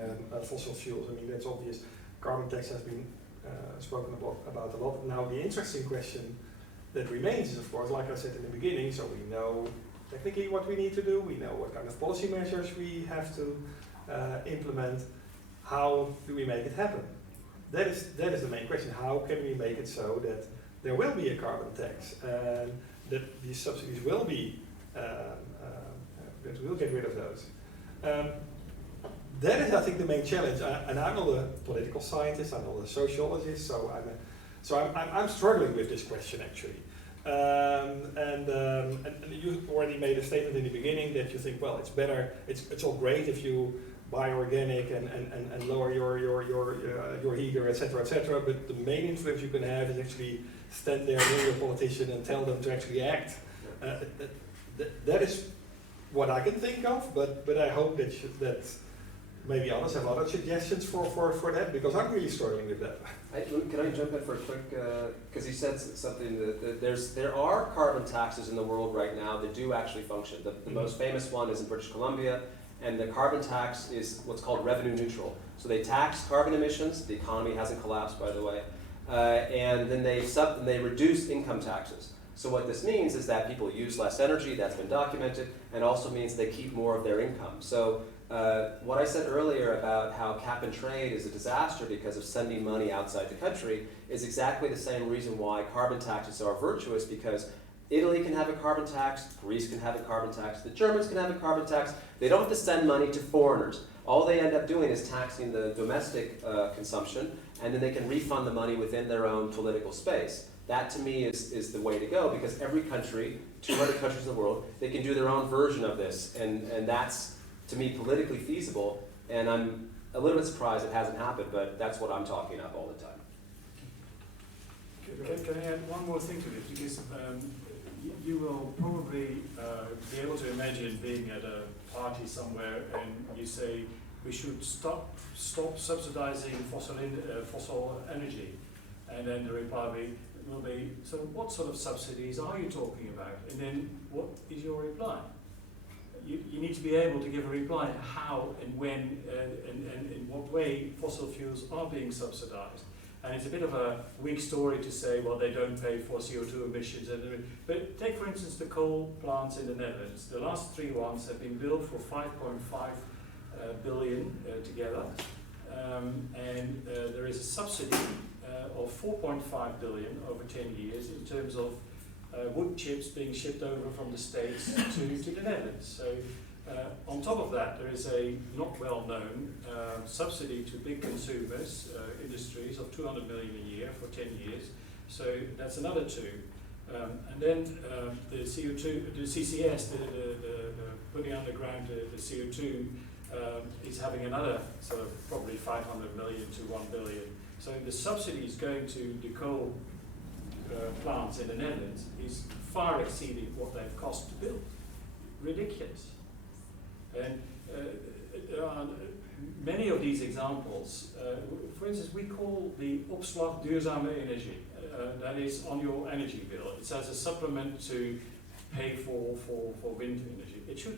fossil fuels. I mean, that's obvious. Carbon tax has been spoken about a lot. Now, the interesting question that remains is, of course, like I said in the beginning, so we know technically what we need to do, we know what kind of policy measures we have to implement. How do we make it happen? That is the main question. How can we make it so that there will be a carbon tax, and that these subsidies will be, that we'll get rid of those? That is, I think, the main challenge. And I'm not a political scientist, I'm not a sociologist, so I'm struggling with this question, actually. And you already made a statement in the beginning that you think, well, it's better, it's all great if you buy organic and lower your heater, etc., but the main influence you can have is actually stand there near your politician and tell them to actually act. That is what I can think of, but I hope that maybe others have other suggestions for that, because I'm really struggling with that. Can I jump in for a quick, because he said something that there are carbon taxes in the world right now that do actually function. The most famous one is in British Columbia, and the carbon tax is what's called revenue neutral. So they tax carbon emissions, the economy hasn't collapsed by the way, and then they reduce income taxes. So what this means is that people use less energy, that's been documented, and also means they keep more of their income. So what I said earlier about how cap and trade is a disaster because of sending money outside the country is exactly the same reason why carbon taxes are virtuous, because Italy can have a carbon tax, Greece can have a carbon tax, the Germans can have a carbon tax. They don't have to send money to foreigners. All they end up doing is taxing the domestic consumption, and then they can refund the money within their own political space. That to me is the way to go, because every country, 200 countries in the world, they can do their own version of this, and that's, to me, politically feasible, and I'm a little bit surprised it hasn't happened, but that's what I'm talking up all the time. Can I add one more thing to this? Because you will probably be able to imagine being at a party somewhere and you say we should stop subsidizing fossil energy, and then the reply will be, so what sort of subsidies are you talking about? And then what is your reply? You need to be able to give a reply how and when and in what way fossil fuels are being subsidized. And it's a bit of a weak story to say, well, they don't pay for CO2 emissions. But take, for instance, the coal plants in the Netherlands. The last 3 ones have been built for 5.5 billion together. And there is a subsidy of 4.5 billion over 10 years in terms of wood chips being shipped over from the States to the Netherlands. So on top of that, there is a not well-known subsidy to big consumers, industries of 200 million a year for 10 years. So that's another 2. And then the CO2, the CCS, the putting underground the CO2 is having another sort of probably 500 million to 1 billion. So the subsidies going to the coal plants in the Netherlands is far exceeding what they've cost to build. Ridiculous. And there are many of these examples. For instance, we call the opslag duurzame energie. That is on your energy bill. It's as a supplement to pay for wind energy. It should.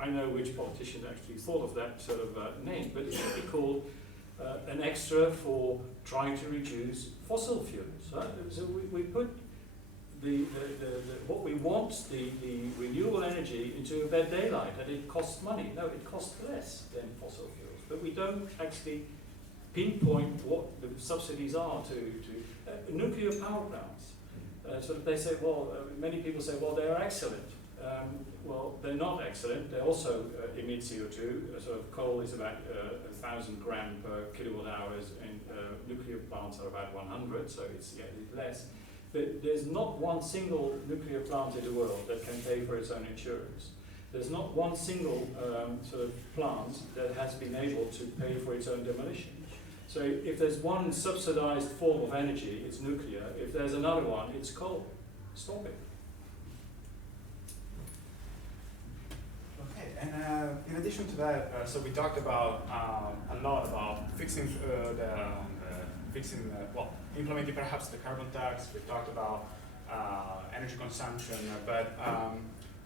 I know which politician actually thought of that sort of name, but it should be called an extra for trying to reduce fossil fuels. Right? So we put what we want, the renewable energy, into a bad daylight, and it costs money. No, it costs less than fossil fuels, but we don't actually pinpoint what the subsidies are to nuclear power plants. So they say, well, many people say, well, they are excellent. Well, they're not excellent. They also emit CO2. So coal is about 1,000 gram per kilowatt hours, and nuclear plants are about 100, so it's less. But there's not one single nuclear plant in the world that can pay for its own insurance. There's not one single sort of plant that has been able to pay for its own demolition. So if there's one subsidized form of energy, it's nuclear. If there's another one, it's coal. Stop it. Okay, and in addition to that, so we talked about a lot about fixing implementing perhaps the carbon tax. We talked about energy consumption, but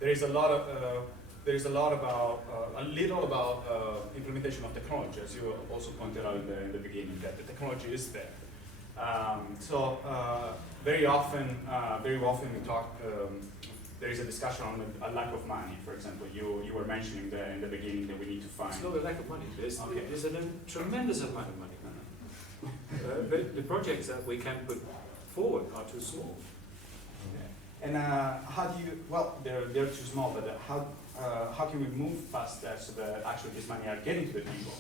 there is a little about implementation of technology, as you also pointed out in the beginning, that the technology is there. Very often we talk. There is a discussion on a lack of money. For example, you were mentioning in the beginning that we need to find. It's not a lack of money. There's a tremendous amount of money. But the projects that we can put forward are too small. Okay. And how do you? Well, they're too small. But how can we move past that so that actually this money are getting to the people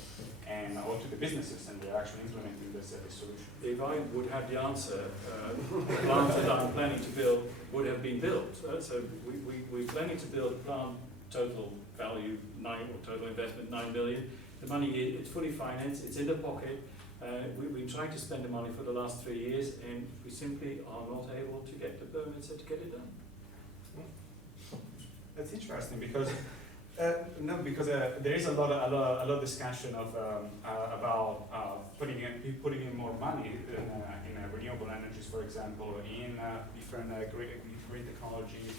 and or to the businesses, and they're actually implementing this solution? If I would have the answer, the plant that I'm planning to build would have been built. So we're planning to build a plant, total value total investment 9 billion. The money it's fully financed. It's in the pocket. We tried to spend the money for the last 3 years, and we simply are not able to get the permits to get it done. That's interesting because there is a lot of discussion of about putting in more money in renewable energies, for example, in different green technologies,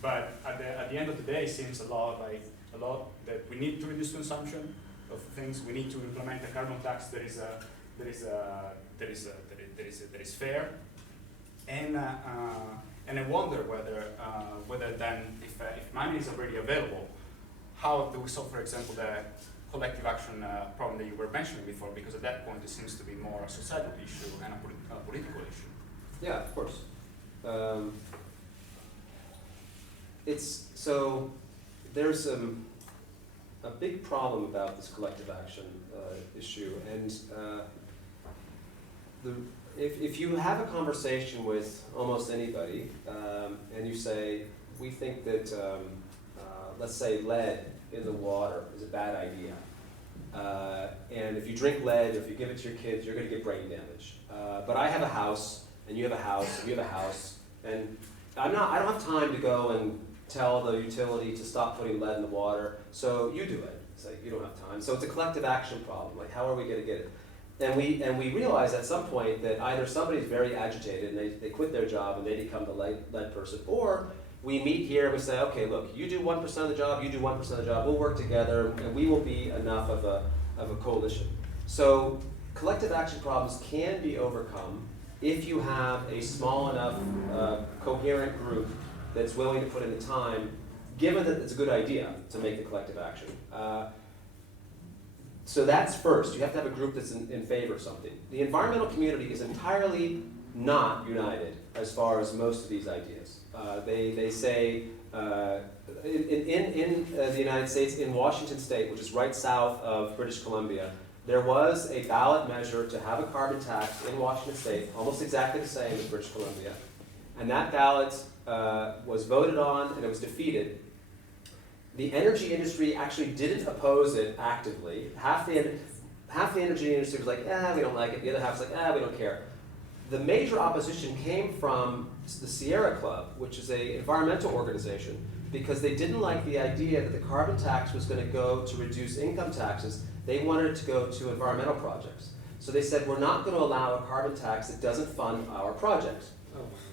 but at the end of the day, it seems a lot like a lot, that we need to reduce consumption of things. We need to implement a carbon tax that is fair, and I wonder whether then if money is already available, how do we solve, for example, the collective action problem that you were mentioning before? Because at that point it seems to be more a societal issue and a political issue. Yeah, of course. So there's a big problem about this collective action issue, and if you have a conversation with almost anybody and you say, we think that let's say lead in the water is a bad idea, and if you drink lead, if you give it to your kids, you're going to get brain damage. But I have a house, and you have a house, and you have a house, and I don't have time to go and tell the utility to stop putting lead in the water, so you do it. It's like, you don't have time. So it's a collective action problem. Like, how are we going to get it? And we realize at some point that either somebody's very agitated and they quit their job and they become the lead person, or we meet here and we say, okay, look, you do 1% of the job, you do 1% of the job, we'll work together, and we will be enough of a coalition. So collective action problems can be overcome if you have a small enough coherent group that's willing to put in the time, given that it's a good idea to make the collective action. So that's first. You have to have a group that's in favor of something. The environmental community is entirely not united as far as most of these ideas. They say in the United States, in Washington State, which is right south of British Columbia, there was a ballot measure to have a carbon tax in Washington State, almost exactly the same as British Columbia. And that ballot was voted on and it was defeated. The energy industry actually didn't oppose it actively. Half the energy industry was like, we don't like it. The other half was like, we don't care. The major opposition came from the Sierra Club, which is an environmental organization, because they didn't like the idea that the carbon tax was going to go to reduce income taxes. They wanted it to go to environmental projects. So they said, we're not going to allow a carbon tax that doesn't fund our projects.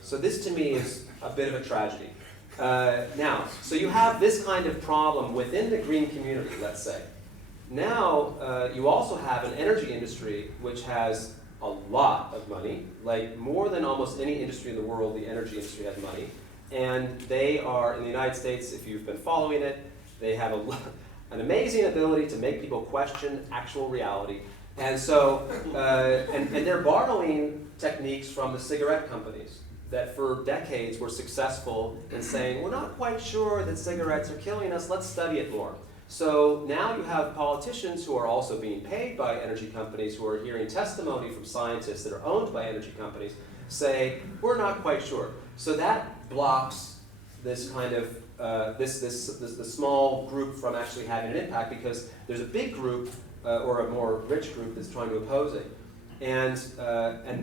So this to me is a bit of a tragedy. Now, so you have this kind of problem within the green community, let's say. Now, you also have an energy industry which has a lot of money, like more than almost any industry in the world, the energy industry has money. And they are, in the United States, if you've been following it, they have an amazing ability to make people question actual reality. And so, and they're borrowing techniques from the cigarette companies that for decades were successful in saying, we're not quite sure that cigarettes are killing us, let's study it more. So now you have politicians who are also being paid by energy companies, who are hearing testimony from scientists that are owned by energy companies, say, we're not quite sure. So that blocks this kind of, the small group from actually having an impact, because there's a big group, or a more rich group that's trying to oppose it. And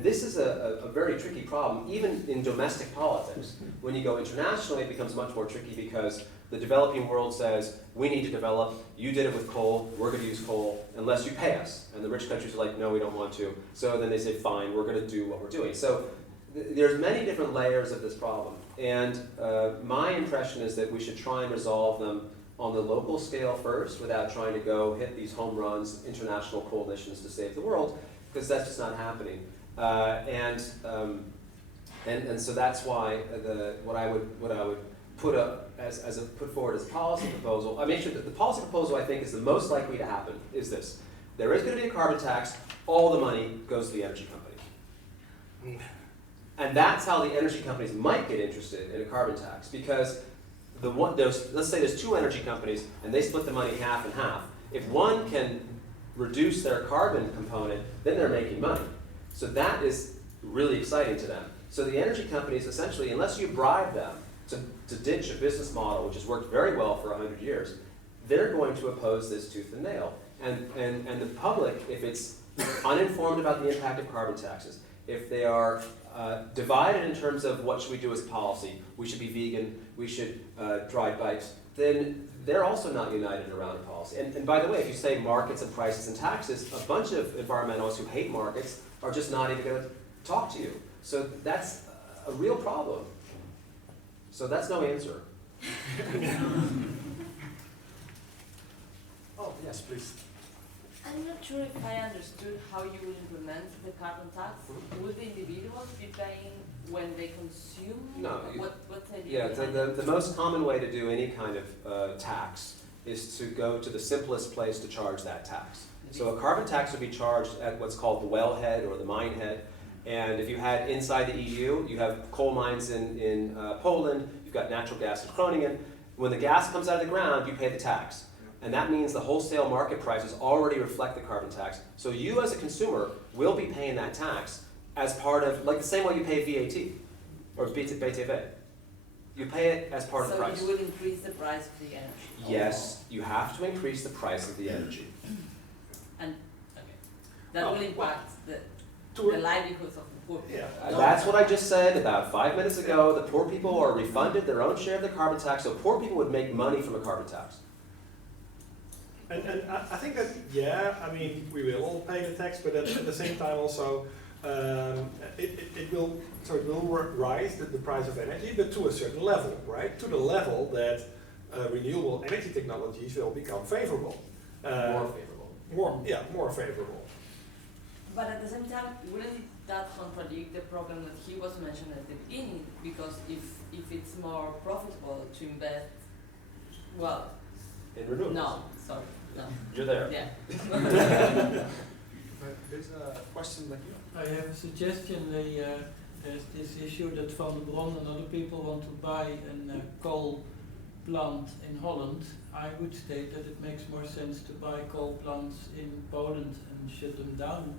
this is a very tricky problem, even in domestic politics. When you go internationally, it becomes much more tricky because the developing world says, we need to develop, you did it with coal, we're going to use coal, unless you pay us. And the rich countries are like, no, we don't want to. So then they say, fine, we're going to do what we're doing. So there's many different layers of this problem. And my impression is that we should try and resolve them on the local scale first, without trying to go hit these home runs, international coalitions to save the world, because that's just not happening. And so that's why what I would put forward as a policy proposal. I mentioned that the policy proposal I think is the most likely to happen is this: there is going to be a carbon tax. All the money goes to the energy companies, and that's how the energy companies might get interested in a carbon tax, because let's say there's two energy companies and they split the money half and half. If one can reduce their carbon component, then they're making money. So that is really exciting to them. So the energy companies, essentially, unless you bribe them to ditch a business model which has worked very well for 100 years, they're going to oppose this tooth and nail. And the public, if it's uninformed about the impact of carbon taxes, if they are divided in terms of what should we do as policy, we should be vegan, we should ride bikes, then they're also not united around a policy. And by the way, if you say markets and prices and taxes, a bunch of environmentalists who hate markets are just not even going to talk to you. So that's a real problem. So that's no answer. Yes, please. I'm not sure if I understood how you will implement the carbon tax. Will the individuals be paying when they consume? No, What's the idea Yeah, behind it? the most common way to do any kind of tax is to go to the simplest place to charge that tax. So a carbon tax would be charged at what's called the wellhead or the mine head. And if you had inside the EU, you have coal mines in Poland, you've got natural gas in Groningen. When the gas comes out of the ground, you pay the tax. And that means the wholesale market prices already reflect the carbon tax. So you as a consumer will be paying that tax as part of, like the same way you pay VAT or BTV. You pay it as part of the price. So you will increase the price of the energy? Yes, you have to increase the price of the energy. And, okay, that will impact the livelihoods of the poor people. Yeah. That's what I just said about 5 minutes ago. The poor people are refunded their own share of the carbon tax, so poor people would make money from a carbon tax. And I think that, yeah, I mean, we will all pay the tax, but at the same time also, it will rise the price of energy, but to a certain level, right? To the level that renewable energy technologies will become favorable. More favorable. More favorable. But at the same time, wouldn't that contradict the problem that he was mentioning at the beginning? Because if it's more profitable to invest, well, In renewables. no, sorry, no. You're there. Yeah. There's a question like you. I have a suggestion. There's this issue that Van der Bron and other people want to buy a coal plant in Holland. I would state that it makes more sense to buy coal plants in Poland and shut them down,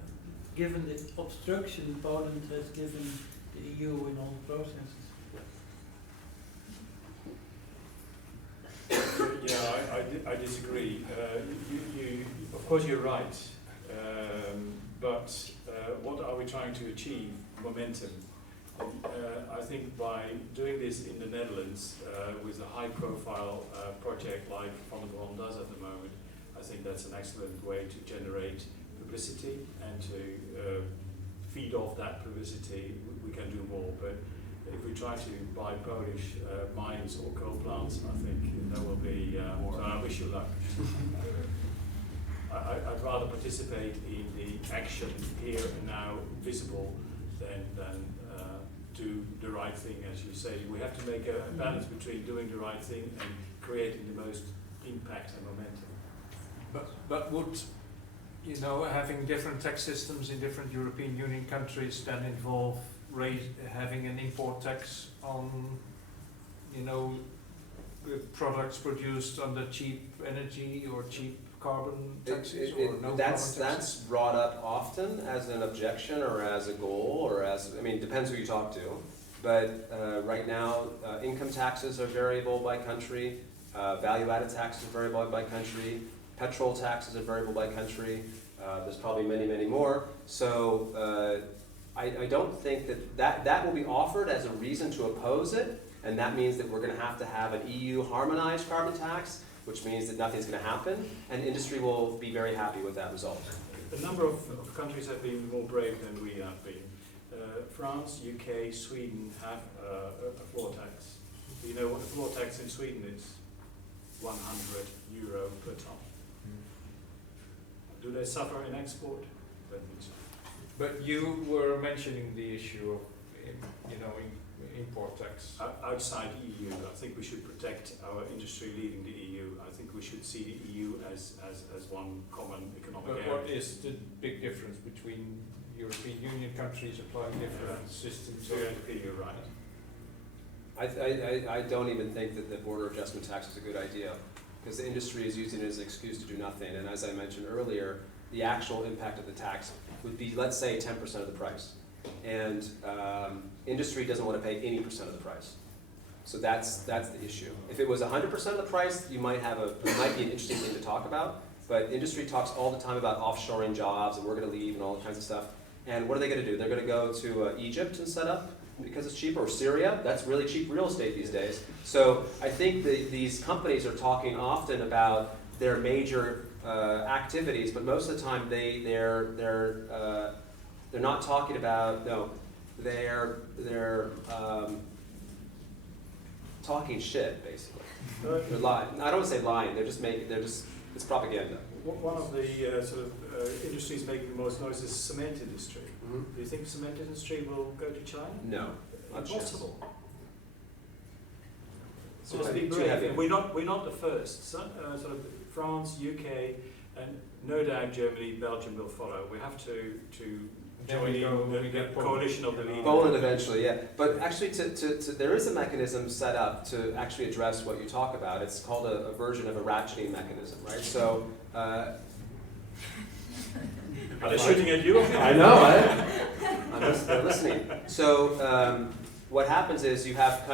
given the obstruction Poland has given the EU in all the processes. Yeah, I disagree. Of course, you're right. But what are we trying to achieve? Momentum. I think by doing this in the Netherlands with a high-profile project like Van der Bron does at the moment, I think that's an excellent way to generate publicity and to feed off that publicity. We can do more, but if we try to buy Polish mines or coal plants, I think there will be more. So I wish you luck. I'd rather participate in the action here and now, visible, than do the right thing, as you say. We have to make a balance between doing the right thing and creating the most impact and momentum. But would, you know, having different tax systems in different European Union countries then involve having an import tax on, you know, products produced under cheap energy or cheap carbon taxes or no carbon taxes? That's brought up often as an objection or as a goal or as, I mean, it depends who you talk to. But right now, income taxes are variable by country, value-added taxes are variable by country, petrol taxes are variable by country. There's probably many, many more. So I don't think that will be offered as a reason to oppose it, and that means that we're going to have an EU harmonized carbon tax, which means that nothing's going to happen, and industry will be very happy with that result. A number of countries have been more brave than we have been. France, UK, Sweden have a floor tax. Do you know what the floor tax in Sweden is? €100 per ton. Do they suffer in export? I don't think so. But you were mentioning the issue of, you know, import tax. Outside EU, I think we should protect our industry leaving the EU. I think we should see the EU as one common economic But area. what is the big difference between European Union countries applying different systems? So you're right. I don't even think that the border adjustment tax is a good idea, because the industry is using it as an excuse to do nothing. And as I mentioned earlier, the actual impact of the tax would be, let's say, 10% of the price. And industry doesn't want to pay any percent of the price. So that's the issue. If it was 100% of the price, it might be an interesting thing to talk about. But industry talks all the time about offshoring jobs and we're going to leave and all kinds of stuff. And what are they going to do? They're going to go to Egypt and set up because it's cheaper, or Syria. That's really cheap real estate these days. So I think these companies are talking often about their major activities, but most of the time they're not talking about, no, they're talking shit basically. They're lying. I don't want to say lying. It's propaganda. One of the industries making the most noise is cement industry. Mhm. Do you think cement industry will go to China? No, not a chance. Impossible. So Let's too be heavy. brave. We're not the first. Sort of France, UK, and no doubt Germany, Belgium will follow. We have to Then join we go- in we the get coalition of the leaders. Poland eventually, yeah. But actually, there is a mechanism set up to actually address what you talk about. It's called a version of a ratcheting mechanism, right? So. Are they shooting at you? I know, they're listening. So what happens is you have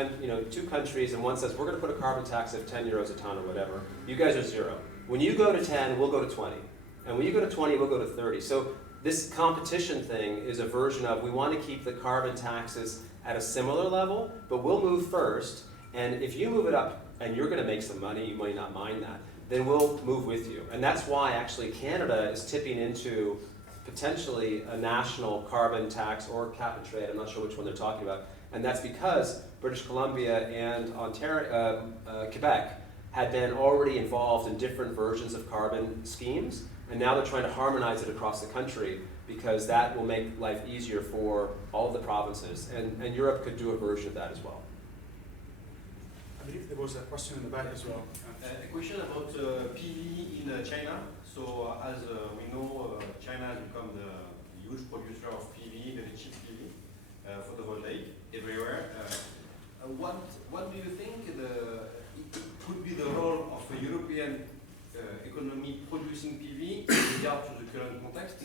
two countries, and one says we're going to put a carbon tax of 10 euros a ton or whatever. You guys are 0. When you go to 10, we'll go to 20, and when you go to 20, we'll go to 30. So this competition thing is a version of we want to keep the carbon taxes at a similar level, but we'll move first. And if you move it up and you're going to make some money, you might not mind that, then we'll move with you. And that's why actually Canada is tipping into potentially a national carbon tax or cap and trade. I'm not sure which one they're talking about. And that's because British Columbia and Quebec had been already involved in different versions of carbon schemes. And now they're trying to harmonize it across the country because that will make life easier for all of the provinces. And Europe could do a version of that as well. I believe there was a question in the back as well. A question about PV in China. So as we know, China has become the huge producer of PV, very cheap PV, photovoltaic everywhere. What do you think it could be the role of a European economy producing PV in regard to the current context?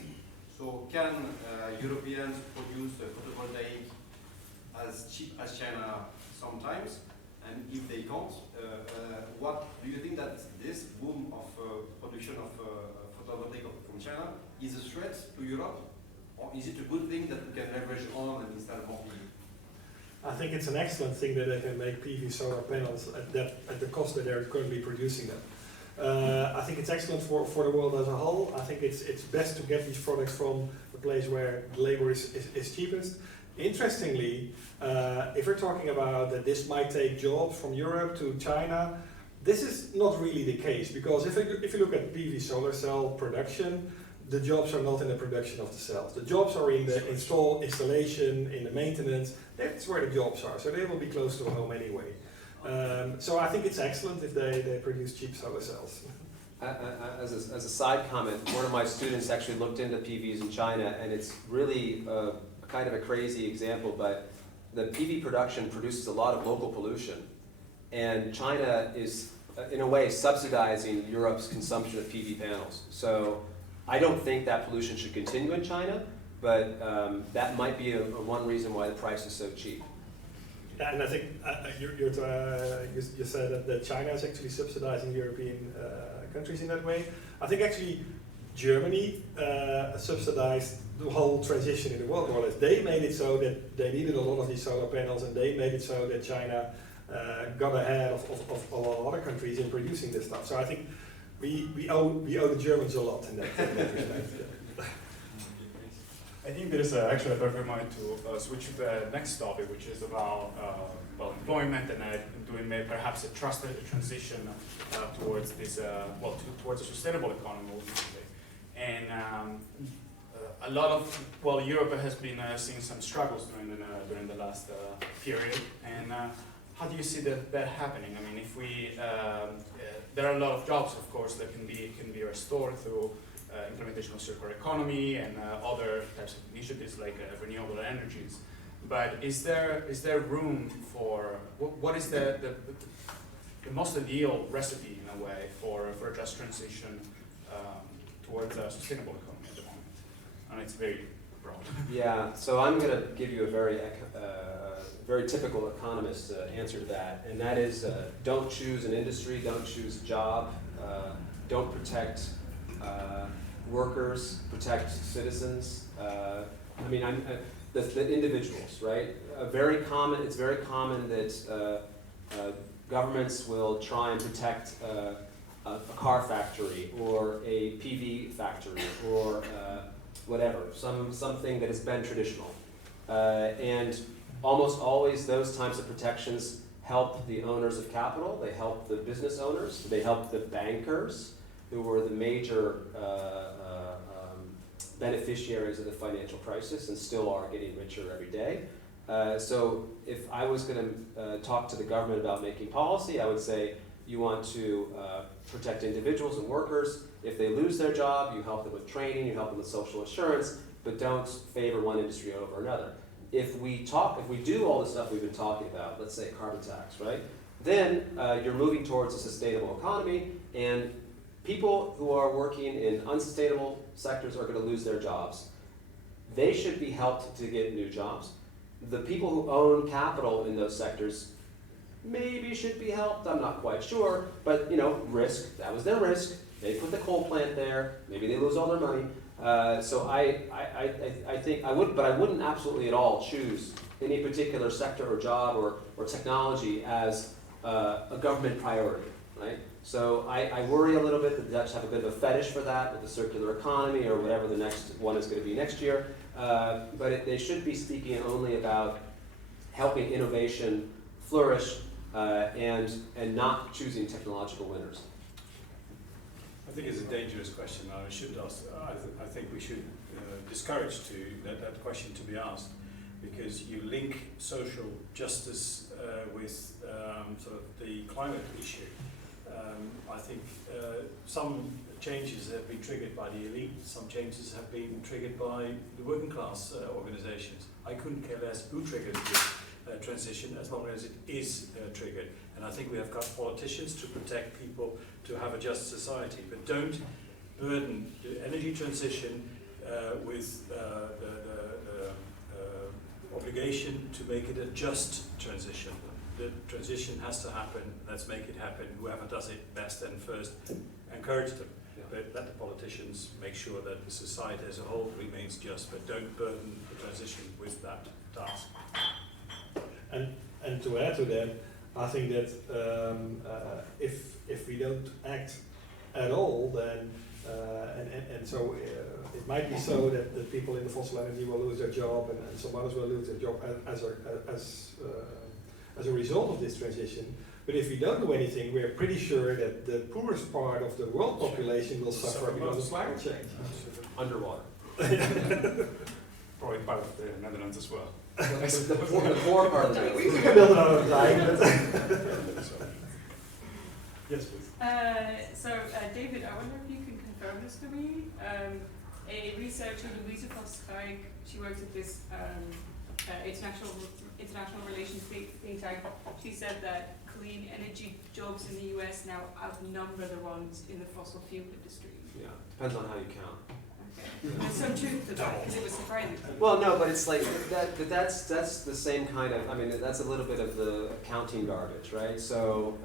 So can Europeans produce photovoltaic as cheap as China sometimes? And if they can't, what do you think that this boom of production of photovoltaic from China is a threat to Europe, or is it a good thing that we can leverage on and install more PV? I think it's an excellent thing that they can make PV solar panels at the cost that they're currently producing them. I think it's excellent for the world as a whole. I think it's best to get these products from the place where the labor is cheapest. Interestingly, if we're talking about that this might take jobs from Europe to China, this is not really the case, because if you look at PV solar cell production, the jobs are not in the production of the cells. The jobs are in the installation, in the maintenance. That's where the jobs are, so they will be close to home anyway. So I think it's excellent if they produce cheap solar cells. As a side comment, one of my students actually looked into PVs in China, and it's really kind of a crazy example, but the PV production produces a lot of local pollution, and China is, in a way, subsidizing Europe's consumption of PV panels. So I don't think that pollution should continue in China, but that might be one reason why the price is so cheap. Yeah, and I think you said that China is actually subsidizing European countries in that way. I think actually Germany subsidized the whole transition in the world, more or less. They made it so that they needed a lot of these solar panels, and they made it so that China got ahead of a lot of other countries in producing this stuff. So I think we owe the Germans a lot in that respect. I think there is actually a perfect moment to switch to the next topic, which is about employment and doing perhaps a trusted transition towards this towards a sustainable economy ultimately. And a lot of Europe has been seeing some struggles during the last period. And how do you see that happening? I mean, if we there are a lot of jobs, of course, that can be restored through implementation of circular economy and other types of initiatives like renewable energies. But is there room for what is the most ideal recipe in a way for a just transition towards a sustainable economy at the moment? And it's very broad. Yeah, so I'm going to give you a very typical economist answer to that, and that is don't choose an industry, don't choose a job, don't protect workers, protect citizens. The individuals, right? It's very common that governments will try and protect a car factory or a PV factory or whatever, something that has been traditional. And almost always those types of protections help the owners of capital, they help the business owners, they help the bankers, who were the major beneficiaries of the financial crisis and still are getting richer every day. So if I was going to talk to the government about making policy, I would say you want to protect individuals and workers. If they lose their job, you help them with training, you help them with social assurance, but don't favor one industry over another. If we do all the stuff we've been talking about, let's say carbon tax, right? Then you're moving towards a sustainable economy, and people who are working in unsustainable sectors are going to lose their jobs. They should be helped to get new jobs. The people who own capital in those sectors maybe should be helped, I'm not quite sure, but risk, that was their risk. They put the coal plant there, maybe they lose all their money. So I think I would, but I wouldn't absolutely at all choose any particular sector or job or technology as a government priority, right? So I worry a little bit that the Dutch have a bit of a fetish for that with the circular economy or whatever the next one is going to be next year. But they should be speaking only about helping innovation flourish and not choosing technological winners. I think it's a dangerous question. I should ask. I think we should discourage that question to be asked, because you link social justice with sort of the climate issue. I think some changes have been triggered by the elite. Some changes have been triggered by the working class organizations. I couldn't care less who triggers this transition, as long as it is triggered. And I think we have got politicians to protect people, to have a just society, but don't burden the energy transition with the obligation to make it a just transition. The transition has to happen, let's make it happen. Whoever does it best and first, encourage them. Yeah. But let the politicians make sure that the society as a whole remains just, but don't burden the transition with that task. And to add to that, I think that if we don't act at all, then so it might be so that the people in the fossil energy will lose their job, and some others will lose their job as a result of this transition. But if we don't do anything, we're pretty sure that the poorest part of the world population will suffer because of climate change. Underwater. Probably part of the Netherlands as well. The poor part of the We can build another time. Yes, please. David, I wonder if you can confirm this for me. A researcher, Louisa Haag, she works at this international relations think tank. She said that clean energy jobs in the US now outnumber the ones in the fossil fuel industry. Yeah, depends on how you count. Okay. There's some truth to that, because it was surprising. Well, no, but it's like that's the same kind of. I mean, that's a little bit of the accounting garbage, right? So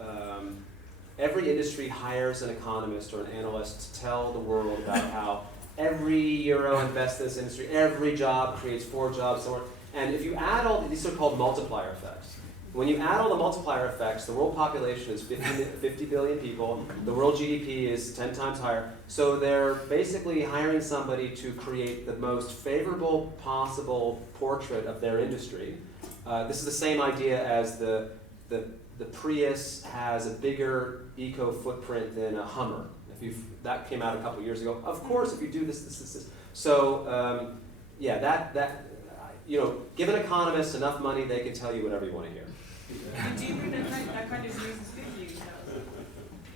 every industry hires an economist or an analyst to tell the world about how every euro invested in this industry, every job creates 4 jobs, so on. And if you add all these are called multiplier effects. When you add all the multiplier effects, the world population is 50 billion people. The world GDP is 10 times higher. So they're basically hiring somebody to create the most favorable possible portrait of their industry. This is the same idea as the Prius has a bigger eco footprint than a Hummer. That came out a couple years ago. Of course, if you do this. So give an economist enough money, they can tell you whatever you want to hear. Do you think that kind of news is good news,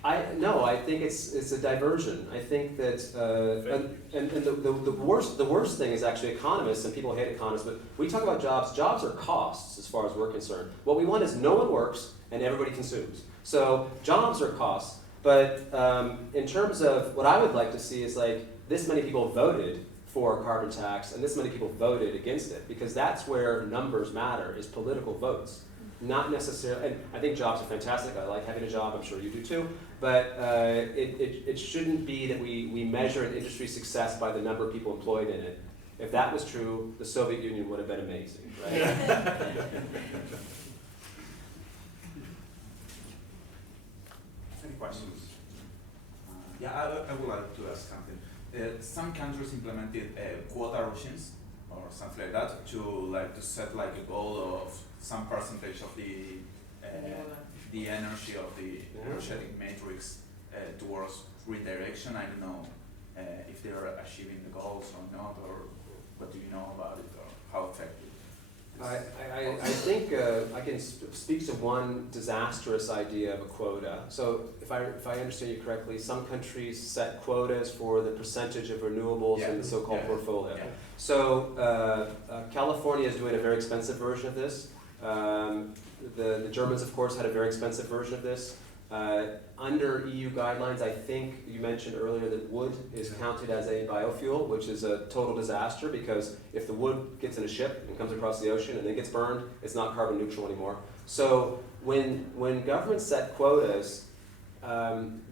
though? No, I think it's a diversion. I think that the worst thing is actually economists, and people hate economists, but we talk about jobs. Jobs are costs as far as we're concerned. What we want is no one works and everybody consumes. So jobs are costs, but in terms of what I would like to see is like this many people voted for a carbon tax and this many people voted against it, because that's where numbers matter, is political votes. Not necessarily, and I think jobs are fantastic. I like having a job, I'm sure you do too, but it shouldn't be that we measure an industry success by the number of people employed in it. If that was true, the Soviet Union would have been amazing, right? Any questions? I would like to ask something. Some countries implemented quota regimes or something like that to set like a goal of some percentage of the energy of the energetic matrix towards redirection. I don't know if they are achieving the goals or not, or what do you know about it, or how effective? I think I can speak to one disastrous idea of a quota. So if I understand you correctly, some countries set quotas for the percentage of renewables in the so-called portfolio. Yeah. So California is doing a very expensive version of this. The Germans, of course, had a very expensive version of this. Under EU guidelines, I think you mentioned earlier that wood is counted as a biofuel, which is a total disaster because if the wood gets in a ship and comes across the ocean and then gets burned, it's not carbon neutral anymore. So when governments set quotas,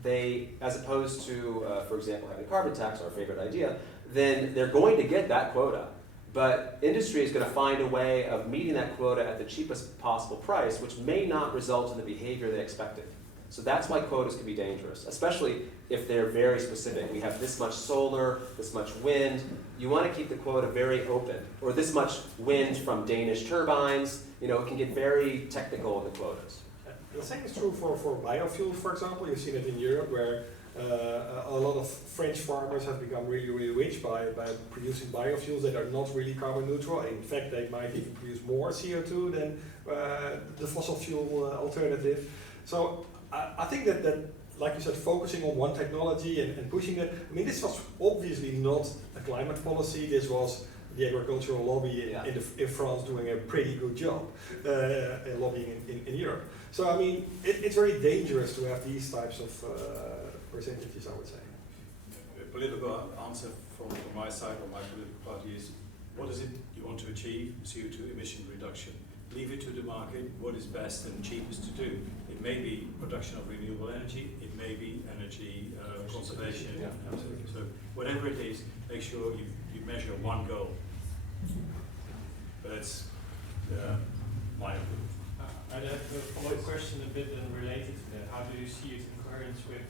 they, as opposed to, for example, having a carbon tax, our favorite idea, then they're going to get that quota. But industry is going to find a way of meeting that quota at the cheapest possible price, which may not result in the behavior they expected. So that's why quotas can be dangerous, especially if they're very specific. We have this much solar, this much wind. You want to keep the quota very open. Or this much wind from Danish turbines. You know, it can get very technical in the quotas. The same is true for biofuel, for example. You've seen it in Europe where a lot of French farmers have become really, really rich by producing biofuels that are not really carbon neutral. In fact, they might even produce more CO2 than the fossil fuel alternative. So I think that, like you said, focusing on one technology and pushing it, I mean, this was obviously not a climate policy. This was the agricultural lobby in France doing a pretty good job lobbying in Europe. So, I mean, it's very dangerous to have these types of percentages, I would say. A political answer from my side or my political party is, what is it you want to achieve? CO2 emission reduction. Leave it to the market, what is best and cheapest to do. It may be production of renewable energy, it may be energy conservation. Yeah, absolutely. So whatever it is, make sure you measure one goal. But that's my opinion. I'd have a follow-up question a bit then related to that. How do you see it in coherence with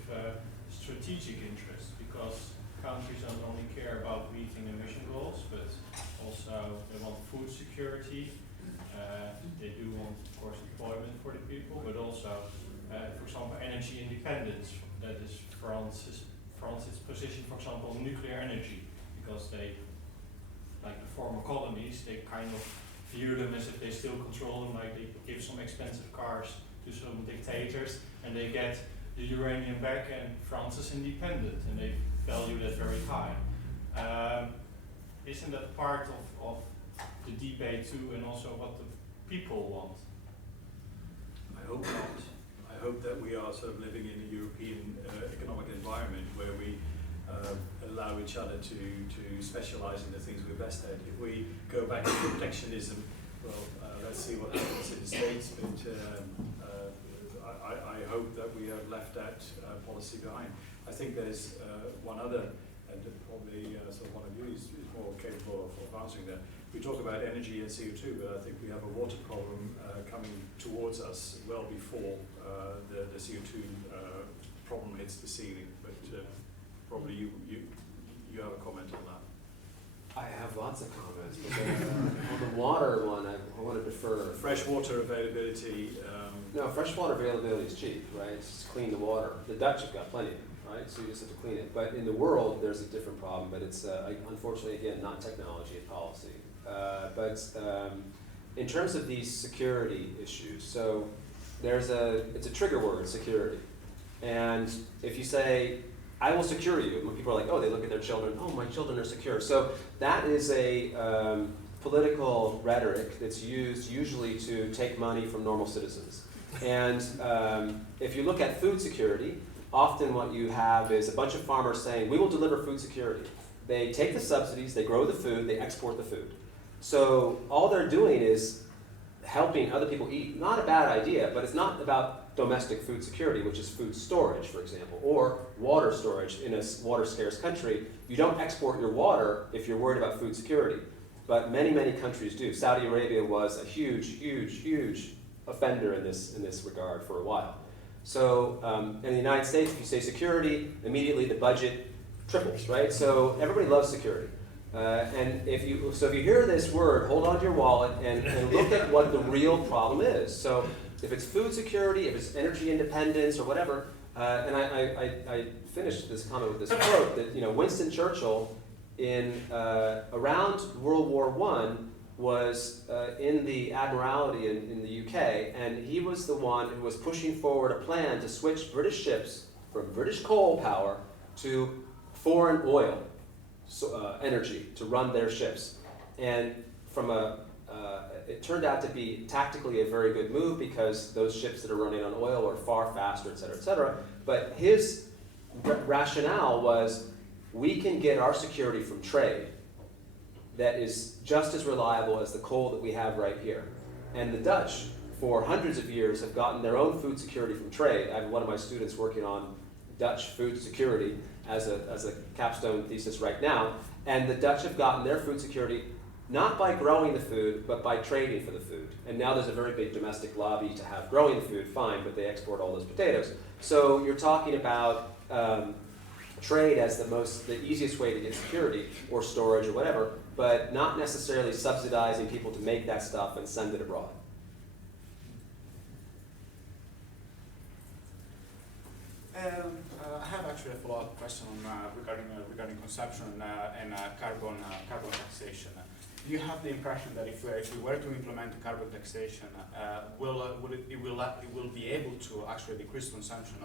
strategic interests? Because countries don't only care about meeting emission goals, but also they want food security. They do want, of course, employment for the people, but also, for example, energy independence. That is France's position, for example, on nuclear energy, because they, like the former colonies, they kind of view them as if they still control them, like they give some expensive cars to some dictators, and they get the uranium back, and France is independent, and they value that very high. Isn't that part of the debate too, and also what the people want? I hope not. I hope that we are sort of living in a European economic environment where we allow each other to specialize in the things we're best at. If we go back to protectionism, well, let's see what happens in the States, but I hope that we have left that policy behind. I think there's one other, and probably sort of one of you is more capable of answering that. We talk about energy and CO2, but I think we have a water problem coming towards us well before the CO2 problem hits the ceiling. But probably you have a comment on that. I have lots of comments, but on the water one, I want to defer. Fresh water availability. No, fresh water availability is cheap, right? It's just clean the water. The Dutch have got plenty, right? So you just have to clean it. But in the world, there's a different problem, but it's unfortunately, again, not technology and policy. But in terms of these security issues, so it's a trigger word, security. And if you say, I will secure you, when people are like, oh, they look at their children, oh, my children are secure. So that is a political rhetoric that's used usually to take money from normal citizens. And if you look at food security, often what you have is a bunch of farmers saying, we will deliver food security. They take the subsidies, they grow the food, they export the food. So all they're doing is helping other people eat. Not a bad idea, but it's not about domestic food security, which is food storage, for example, or water storage in a water-scarce country. You don't export your water if you're worried about food security, but many, many countries do. Saudi Arabia was a huge, huge, huge offender in this regard for a while. So in the United States, if you say security, immediately the budget triples, right? So everybody loves security. And if you hear this word, hold on to your wallet and look at what the real problem is. So if it's food security, if it's energy independence or whatever, And I finished this comment with this quote that, you know, Winston Churchill in around World War I was in the Admiralty in the UK, and he was the one who was pushing forward a plan to switch British ships from British coal power to foreign oil energy to run their ships. And from it turned out to be tactically a very good move because those ships that are running on oil are far faster, et cetera, et cetera. But his rationale was, we can get our security from trade that is just as reliable as the coal that we have right here. And the Dutch, for hundreds of years, have gotten their own food security from trade. I have one of my students working on Dutch food security as a capstone thesis right now. And the Dutch have gotten their food security not by growing the food, but by trading for the food. And now there's a very big domestic lobby to have growing the food, fine, but they export all those potatoes. So you're talking about trade as the easiest way to get security or storage or whatever, but not necessarily subsidizing people to make that stuff and send it abroad. I have actually a follow-up question regarding consumption and carbon taxation. Do you have the impression that if we were to implement carbon taxation, it will be able to actually decrease consumption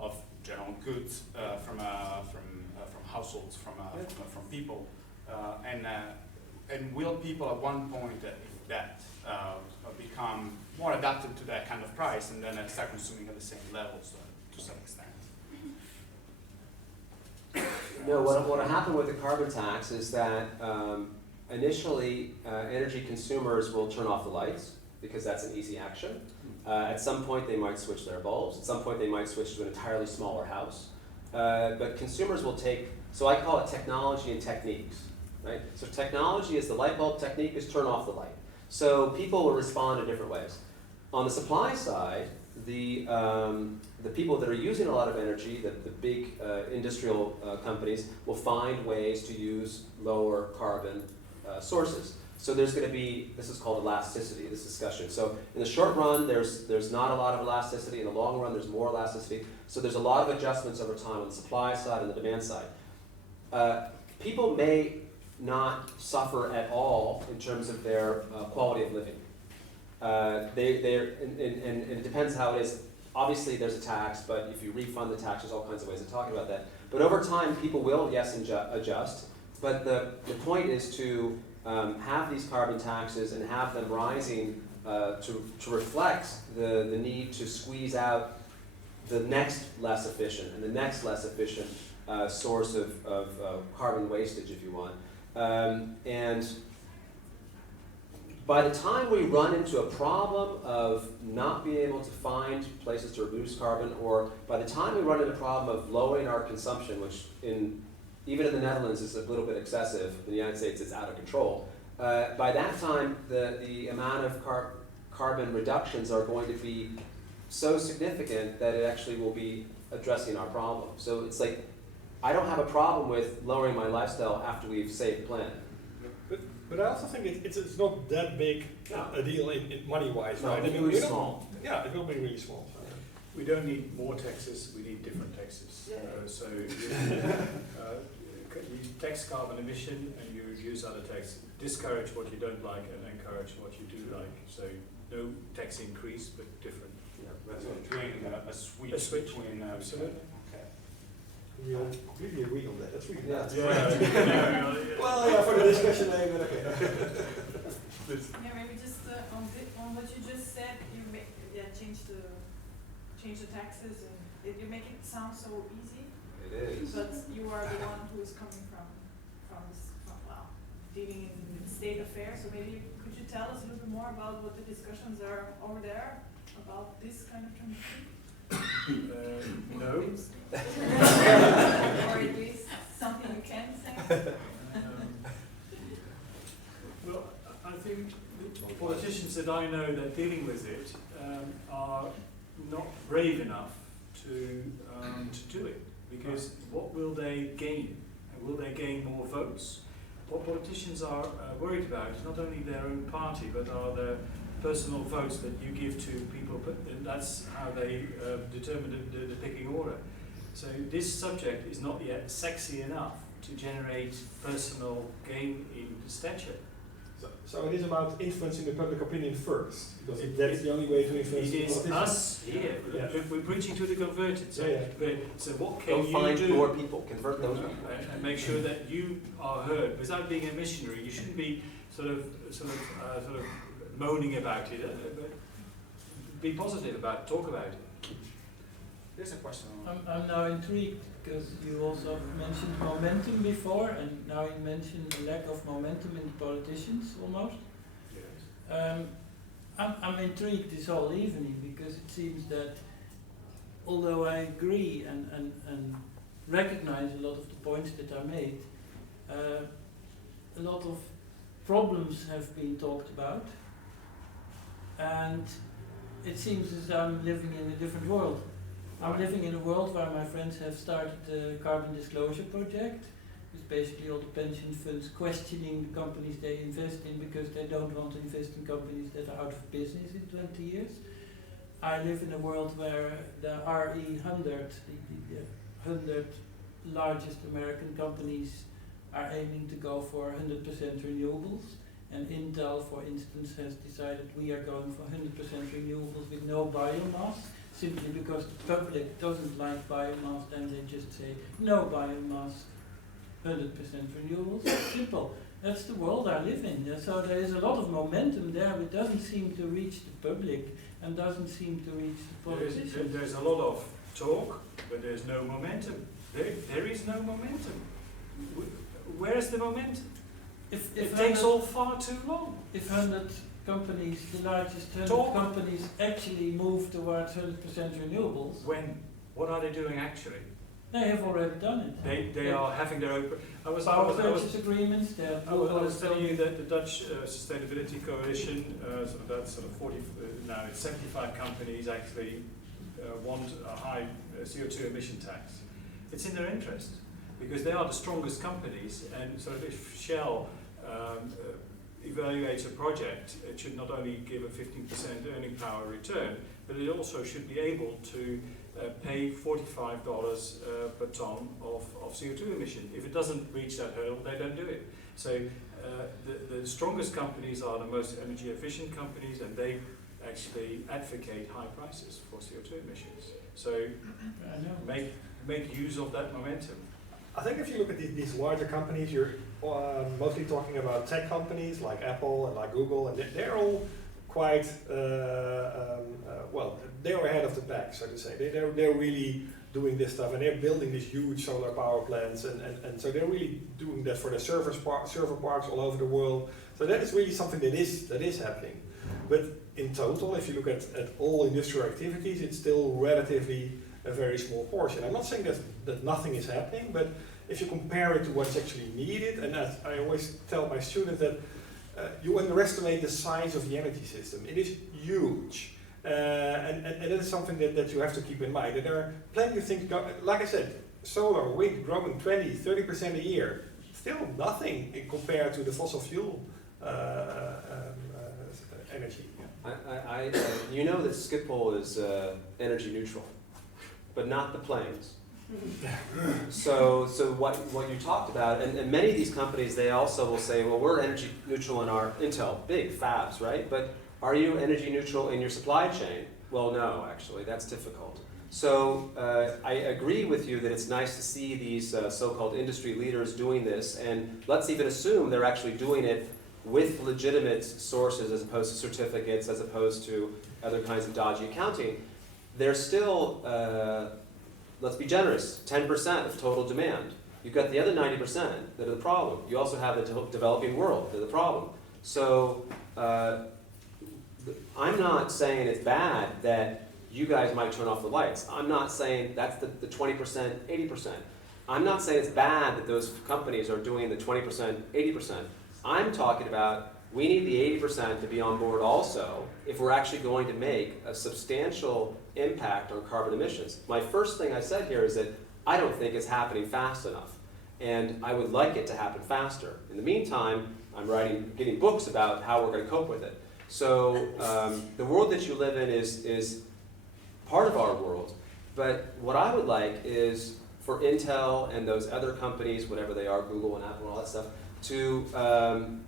of general goods from households, from people, and will people at one point, if that become more adapted to that kind of price, and then start consuming at the same levels to some extent? No, what happened with the carbon tax is that initially energy consumers will turn off the lights because that's an easy action. At some point they might switch their bulbs. At some point they might switch to an entirely smaller house. But consumers will take, so I call it technology and techniques, right? So technology is the light bulb, technique is turn off the light. So people will respond in different ways. On the supply side, the people that are using a lot of energy, the big industrial companies, will find ways to use lower carbon sources. So there's going to be, this is called elasticity, this discussion. So in the short run, there's not a lot of elasticity. In the long run, there's more elasticity. So there's a lot of adjustments over time on the supply side and the demand side. People may not suffer at all in terms of their quality of living. And it depends how it is. Obviously, there's a tax, but if you refund the tax, there's all kinds of ways of talking about that. But over time, people will, yes, adjust. But the point is to have these carbon taxes and have them rising to reflect the need to squeeze out the next less efficient and the next less efficient source of carbon wastage, if you want. And by the time we run into a problem of not being able to find places to reduce carbon, or by the time we run into a problem of lowering our consumption, which even in the Netherlands is a little bit excessive, in the United States it's out of control, by that time the amount of carbon reductions are going to be so significant that it actually will be addressing our problem. So it's like, I don't have a problem with lowering my lifestyle after we've saved the planet. But I also think it's not that big a deal in money-wise, No, right? it's really small. Yeah, it will be really small. We don't need more taxes, we need different taxes. So you tax carbon emission and you reduce other taxes. Discourage what you don't like and encourage what you do like. So no tax increase, but different. Doing a switch between... Absolutely. We all completely agree on that. That's really nice. Well, yeah, for the discussion, but okay. Yeah, maybe just on what you just said, you change the taxes, and you make it sound so easy. It is. But you are the one who is coming from dealing in state affairs. So maybe could you tell us a little bit more about what the discussions are over there about this kind of transition? No. Or at least something you can say? Well, I think the politicians that I know that are dealing with it are not brave enough to do it, because what will they gain? Will they gain more votes? What politicians are worried about is not only their own party, but are personal votes that you give to people, and that's how they determine the picking order. So this subject is not yet sexy enough to generate personal gain in stature. So it is about influencing the public opinion first, because that's the only way to influence It the is politicians. us here. Yeah. We're preaching to the converted. So, so what can Go you find do? more people, convert those people. And make sure that you are heard. Without being a missionary, you shouldn't be sort of moaning about it. But be positive about it. Talk about it. There's a question. I'm now intrigued because you also mentioned momentum before, and now you mentioned the lack of momentum in politicians almost. I'm intrigued this whole evening because it seems that although I agree and recognize a lot of the points that are made, a lot of problems have been talked about, and it seems as I'm living in a different world. I'm living in a world where my friends have started the carbon disclosure project. It's basically all the pension funds questioning the companies they invest in because they don't want to invest in companies that are out of business in 20 years. I live in a world where the RE100, the 100 largest American companies, are aiming to go for 100% renewables. And Intel, for instance, has decided we are going for 100% renewables with no biomass, simply because the public doesn't like biomass, and they just say no biomass, 100% renewables. It's simple. That's the world I live in. So there is a lot of momentum there, but doesn't seem to reach the public and doesn't seem to reach the politicians. There's a lot of talk, but there's no momentum. There is no momentum. Where is the momentum? It takes all far too long. If 100 companies, the largest 100 Talk. companies, actually move towards 100% renewables, When? What are they doing actually? they have already done it. They are having their own. Power purchase agreements. They have I was telling you that the Dutch Sustainability Coalition, that's sort of 40, now it's 75 companies actually want a high CO2 emission tax. It's in their interest because they are the strongest companies, and so if Shell evaluates a project, it should not only give a 15% earning power return, but it also should be able to pay $45 per ton of CO2 emission. If it doesn't reach that hurdle, they don't do it. So the strongest companies are the most energy efficient companies, and they actually advocate high prices for CO2 emissions. So make use of that momentum. I think if you look at these larger companies, you're mostly talking about tech companies like Apple and like Google, and they're all quite, well, they're ahead of the pack, so to say. They're really doing this stuff, and they're building these huge solar power plants, and so they're really doing that for the server parks all over the world. So that is really something that is happening. But in total, if you look at all industrial activities, it's still relatively a very small portion. I'm not saying that nothing is happening, but if you compare it to what's actually needed, and as I always tell my students that you underestimate the size of the energy system. It is huge. And that is something that you have to keep in mind. And there are plenty of things, like I said, solar, wind growing 20, 30% a year. Still nothing compared to the fossil fuel energy. You know that Schiphol is energy neutral, but not the planes. So what you talked about, and many of these companies, they also will say, well, we're energy neutral in our Intel, big fabs, right? But are you energy neutral in your supply chain? Well, no, actually, that's difficult. So I agree with you that it's nice to see these so-called industry leaders doing this, and let's even assume they're actually doing it with legitimate sources as opposed to certificates, as opposed to other kinds of dodgy accounting. They're still, let's be generous, 10% of total demand. You've got the other 90% that are the problem. You also have the developing world that are the problem. So I'm not saying it's bad that you guys might turn off the lights. I'm not saying that's the 20%, 80%. I'm not saying it's bad that those companies are doing the 20%, 80%. I'm talking about we need the 80% to be on board also if we're actually going to make a substantial impact on carbon emissions. My first thing I said here is that I don't think it's happening fast enough, and I would like it to happen faster. In the meantime, I'm getting books about how we're going to cope with it. So the world that you live in is part of our world. But what I would like is for Intel and those other companies, whatever they are, Google and Apple and all that stuff, to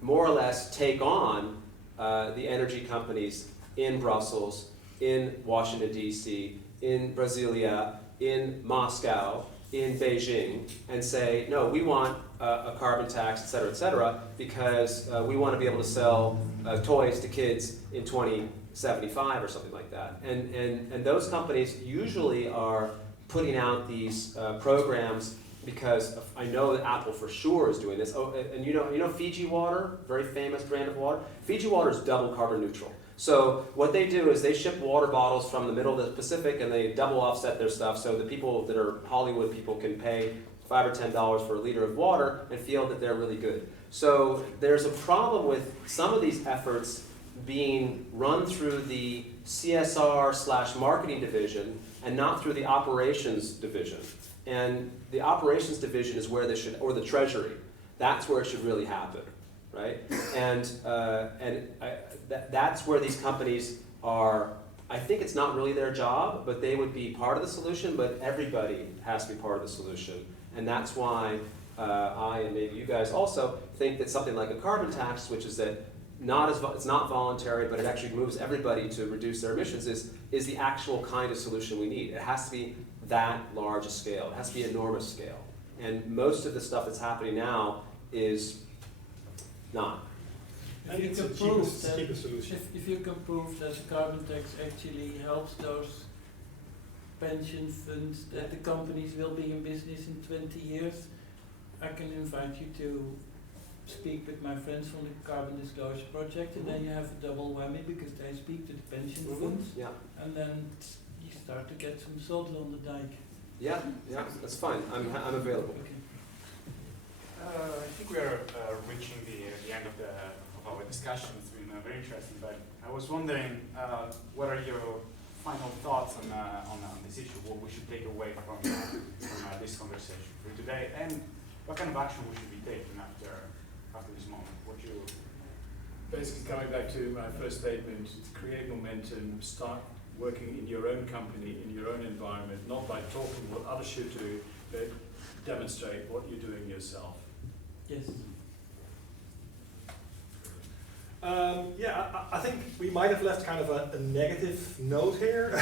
more or less take on the energy companies in Brussels, in Washington, D.C., in Brasilia, in Moscow, in Beijing, and say, no, we want a carbon tax, et cetera, because we want to be able to sell toys to kids in 2075 or something like that. And those companies usually are putting out these programs because I know that Apple for sure is doing this. Oh, and you know Fiji water, very famous brand of water? Fiji water is double carbon neutral. So what they do is they ship water bottles from the middle of the Pacific and they double offset their stuff so the people that are Hollywood people can pay $5 or $10 for a liter of water and feel that they're really good. So there's a problem with some of these efforts being run through the CSR/marketing division and not through the operations division. And the operations division is where this should, or the treasury, that's where it should really happen, right? And that's where these companies are. I think it's not really their job, but they would be part of the solution, but everybody has to be part of the solution. And that's why I, and maybe you guys also, think that something like a carbon tax, which is that it's not voluntary, but it actually moves everybody to reduce their emissions, is the actual kind of solution we need. It has to be that large a scale. It has to be enormous scale. And most of the stuff that's happening now is not. And If it's you the can prove cheapest solution. if you can prove that the carbon tax actually helps those pension funds, that the companies will be in business in 20 years, I can invite you to speak with my friends from the Carbon Disclosure Project, and then you have a double whammy because they speak to the pension funds, Yeah, and then you start to get some salt on the dike. yeah, that's fine. I'm available. Okay. I think we are reaching the end of our discussion. It's been very interesting, but I was wondering, what are your final thoughts on this issue? What we should take away from this conversation for today, and what kind of action we should be taking after this moment? What you Basically, coming back to my first statement, to create momentum, start working in your own company, in your own environment, not by talking what others should do, but demonstrate what you're doing yourself. Yes. I think we might have left kind of a negative note here.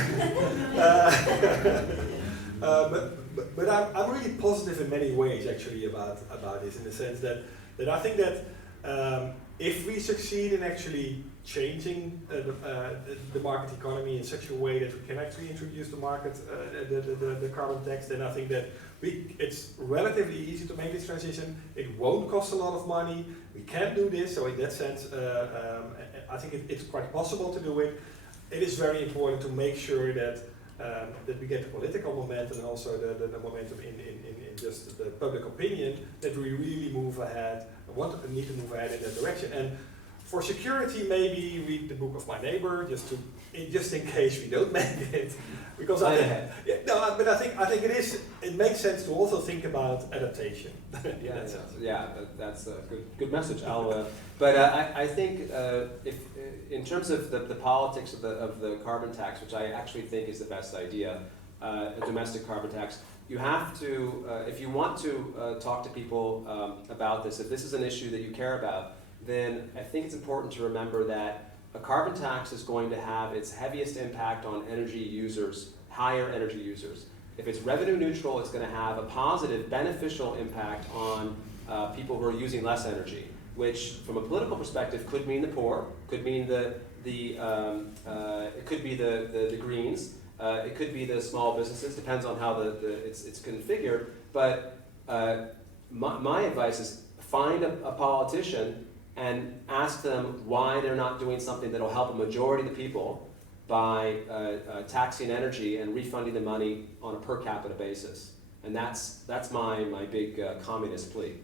But I'm really positive in many ways actually about this, in the sense that I think that if we succeed in actually changing the market economy in such a way that we can actually introduce the market, the carbon tax, then I think that it's relatively easy to make this transition. It won't cost a lot of money. We can do this, so in that sense, I think it's quite possible to do it. It is very important to make sure that we get the political momentum and also the momentum in just the public opinion, that we really move ahead, need to move ahead in that direction. And for security, maybe read the book of my neighbor, just in case we don't make it. Because I think it makes sense to also think about adaptation. That's a good message. I think if in terms of the politics of the carbon tax, which I actually think is the best idea, a domestic carbon tax, you have to, if you want to talk to people about this, if this is an issue that you care about, then I think it's important to remember that a carbon tax is going to have its heaviest impact on energy users, higher energy users. If it's revenue neutral, it's going to have a positive, beneficial impact on people who are using less energy, which from a political perspective could mean the poor, could mean it could be the Greens, it could be the small businesses, depends on how it's configured. But my advice is find a politician and ask them why they're not doing something that will help a majority of the people by taxing energy and refunding the money on a per capita basis. And that's my big communist plea.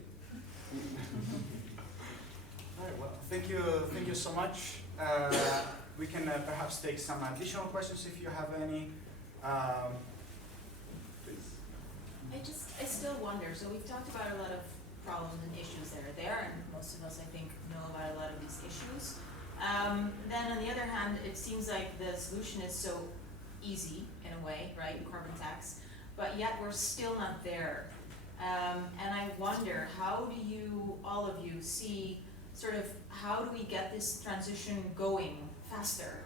All right, well, thank you so much. We can perhaps take some additional questions if you have any. Please. I still wonder, so we've talked about a lot of problems and issues that are there, and most of us, I think, know about a lot of these issues. Then on the other hand, it seems like the solution is so easy in a way, right, carbon tax, but yet we're still not there. And I wonder, how do you, all of you, see sort of how do we get this transition going faster?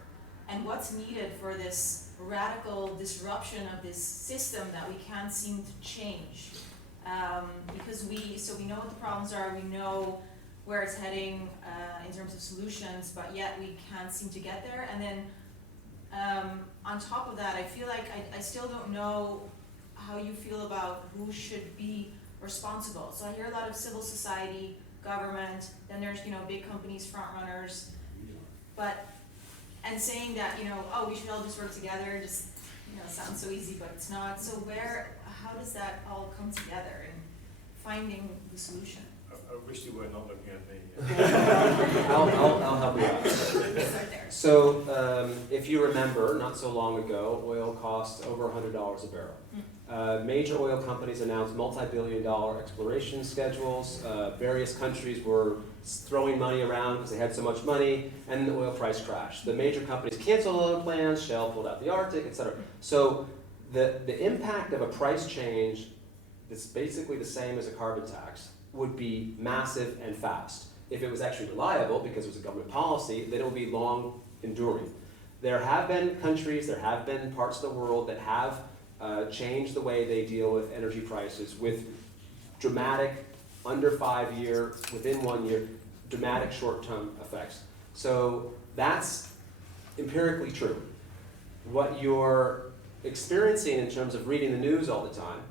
And what's needed for this radical disruption of this system that we can't seem to change? Because we know what the problems are, we know where it's heading in terms of solutions, but yet we can't seem to get there. And then on top of that, I feel like I still don't know how you feel about who should be responsible. So I hear a lot of civil society, government, then there's, you know, big companies, front runners, and saying that, you know, oh, we should all just work together, just, you know, sounds so easy, but it's not. So how does that all come together in finding the solution? I wish you were not looking at me. I'll help you out. Start there. So if you remember, not so long ago, oil cost over $100 a barrel. Major oil companies announced multi-billion-dollar exploration schedules. Various countries were throwing money around because they had so much money, and the oil price crashed. The major companies canceled oil plans, Shell pulled out the Arctic, etc. So the impact of a price change that's basically the same as a carbon tax would be massive and fast. If it was actually reliable, because it was a government policy, then it would be long enduring. There have been countries, there have been parts of the world that have changed the way they deal with energy prices with dramatic, under 5 year, within 1 year, dramatic short-term effects. So that's empirically true. What you're experiencing in terms of reading the news all the time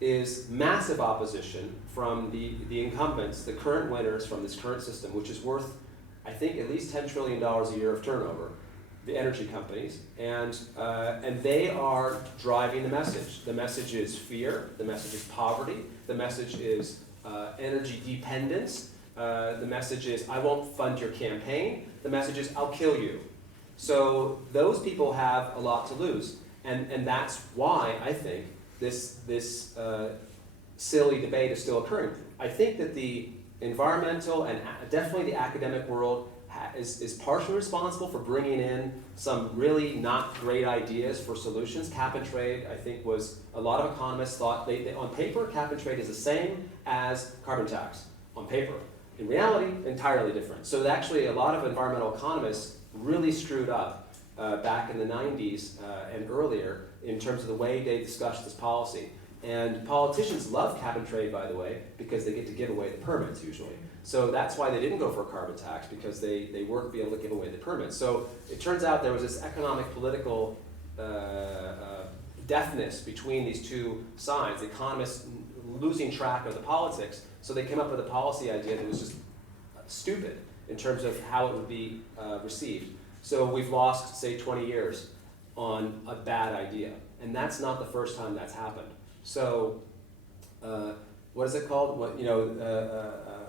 is massive opposition from the incumbents, the current winners from this current system, which is worth, I think, at least $10 trillion a year of turnover, the energy companies, and they are driving the message. The message is fear, the message is poverty, the message is energy dependence, the message is I won't fund your campaign, the message is I'll kill you. So those people have a lot to lose, and that's why I think this silly debate is still occurring. I think that the environmental and definitely the academic world is partially responsible for bringing in some really not great ideas for solutions. Cap and trade, I think, was a lot of economists thought they on paper cap and trade is the same as carbon tax on paper. In reality, entirely different. So actually, a lot of environmental economists really screwed up back in the 90s and earlier in terms of the way they discussed this policy. And politicians love cap and trade, by the way, because they get to give away the permits usually. So that's why they didn't go for a carbon tax, because they weren't be able to give away the permits. So it turns out there was this economic political deafness between these two sides, the economists losing track of the politics, so they came up with a policy idea that was just stupid in terms of how it would be received. So we've lost, say, 20 years on a bad idea. And that's not the first time that's happened. So what is it called?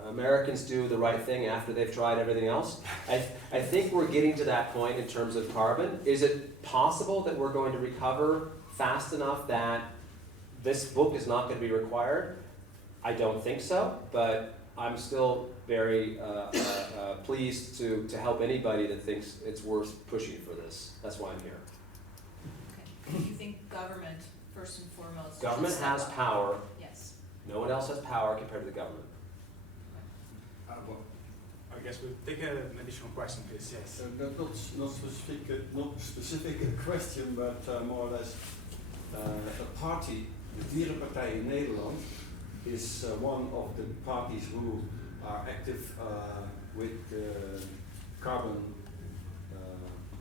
Americans do the right thing after they've tried everything else. I think we're getting to that point in terms of carbon. Is it possible that we're going to recover fast enough that this book is not going to be required? I don't think so, but I'm still very pleased to help anybody that thinks it's worth pushing for this. That's why I'm here. Okay. Do you think government, first and foremost? Government has power. Yes. No one else has power compared to the government. Well, I guess we'll take an additional question, please. Yes. Not specific question, but more or less a party, the Dierenpartij in Nederland, is one of the parties who are active with carbon.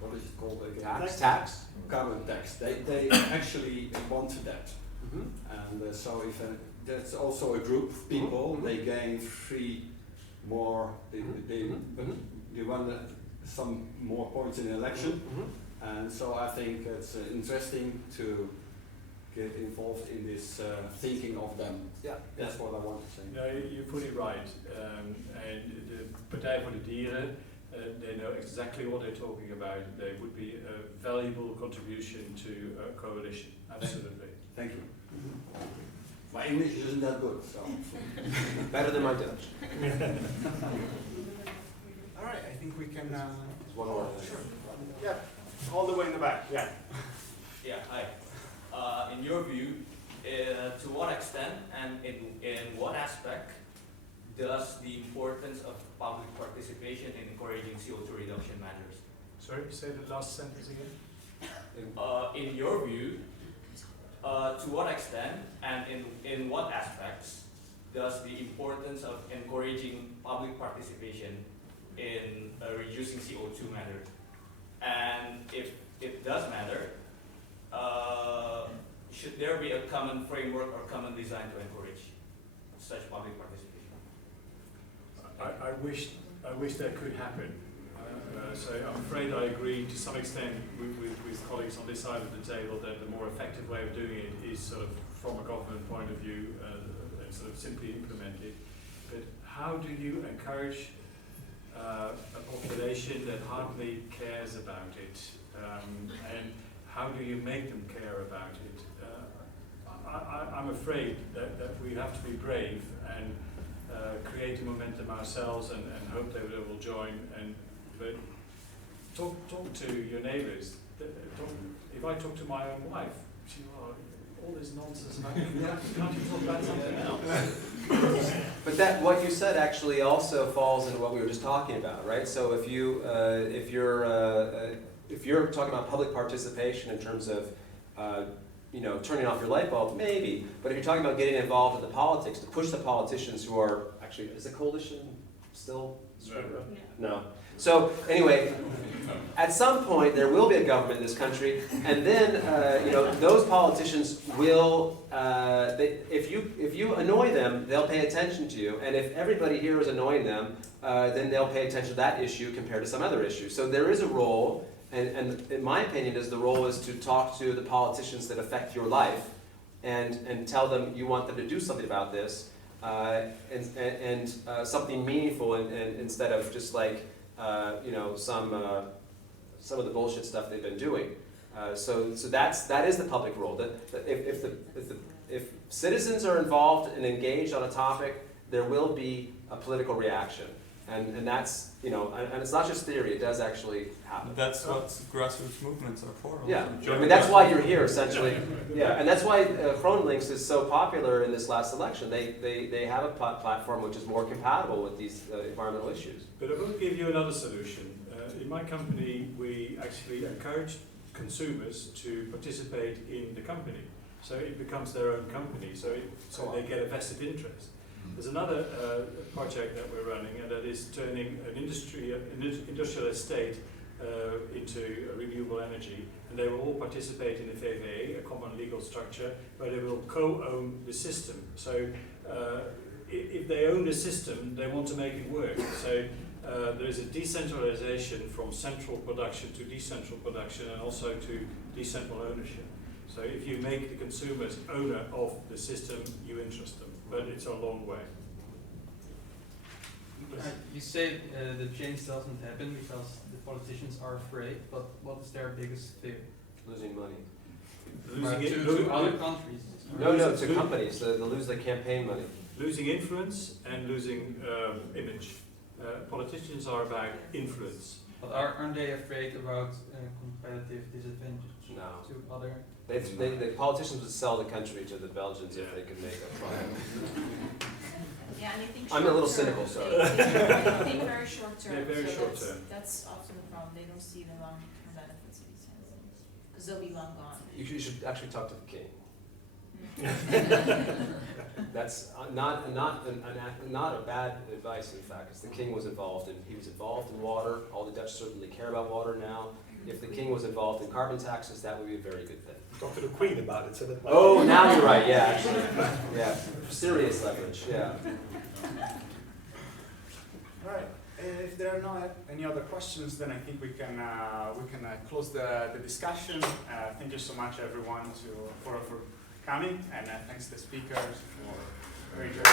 What is it called again? Tax. Carbon tax. They actually want that, and so if that's also a group of people, they gain three more. They won some more points in the election, and so I think it's interesting to get involved in this thinking of them. Yeah, that's what I want to say. No, you're fully right. And the Partij voor de Dieren, they know exactly what they're talking about. They would be a valuable contribution to a coalition. Absolutely. Thank you. My English isn't that good, so better than my Dutch. All right, I think we can one more. Yeah, all the way in the back, yeah. Yeah, hi. In your view, to what extent and in what aspect does the importance of public participation in encouraging CO2 reduction matters? Sorry, say the last sentence again. In your view, to what extent and in what aspects does the importance of encouraging public participation in reducing CO2 matter? And if it does matter, should there be a common framework or common design to encourage such public participation? I wish that could happen. So I'm afraid I agree to some extent with colleagues on this side of the table that the more effective way of doing it is sort of from a government point of view and sort of simply implement it. But how do you encourage a population that hardly cares about it? And how do you make them care about it? I'm afraid that we have to be brave and create a momentum ourselves and hope that they will join. But talk to your neighbours. If I talk to my own wife, she all this nonsense about can't you talk about something else? But that what you said actually also falls into what we were just talking about, right? So if you're talking about public participation in terms of turning off your light bulb, maybe. But if you're talking about getting involved in the politics, to push the politicians who are actually, is the coalition still? No. So anyway, at some point there will be a government in this country, and then those politicians will. If you annoy them, they'll pay attention to you, and if everybody here is annoying them, then they'll pay attention to that issue compared to some other issue. So there is a role. And in my opinion, the role is to talk to the politicians that affect your life, and tell them you want them to do something about this, and something meaningful, and instead of just like some of the bullshit stuff they've been doing. So that is the public role. That if citizens are involved and engaged on a topic, there will be a political reaction. And that's, and it's not just theory, it does actually happen. That's what grassroots movements are for. Yeah, I mean, that's why you're here, essentially. Yeah, and that's why GroenLinks is so popular in this last election. They have a platform which is more compatible with these environmental issues. But I will give you another solution. In my company, we actually encourage consumers to participate in the company. So it becomes their own company, so they get a vested interest. There's another project that we're running, and that is turning an industrial estate into renewable energy, and they will all participate in the VVE, a common legal structure, where they will co-own the system. So if they own the system, they want to make it work. So there is a decentralization from central production to decentral production, and also to decentral ownership. So if you make the consumers owner of the system, you interest them. But it's a long way. You say the change doesn't happen because the politicians are afraid, but what is their biggest fear? Losing money. To other countries? No, to companies. They'll lose their campaign money. Losing influence and losing image. Politicians are about influence. But aren't they afraid about competitive disadvantage to other? The politicians would sell the country to the Belgians if they could make a profit. Yeah, and I think I'm a little cynical, so. They think very short term. They're very so short term. That's often the problem. They don't see the long term benefits of these kinds of things because they'll be long gone. You should actually talk to the king. That's not a bad advice. In fact, because the king was involved, and he was involved in water. All the Dutch certainly care about water now. If the king was involved in carbon taxes, that would be a very good thing. Talk to the Queen about it. So that Oh, now you're right. Yeah, actually, yeah, serious leverage. Yeah. All right. If there are not any other questions, then I think we can close the discussion. Thank you so much, everyone, for coming, and thanks to the speakers for very good.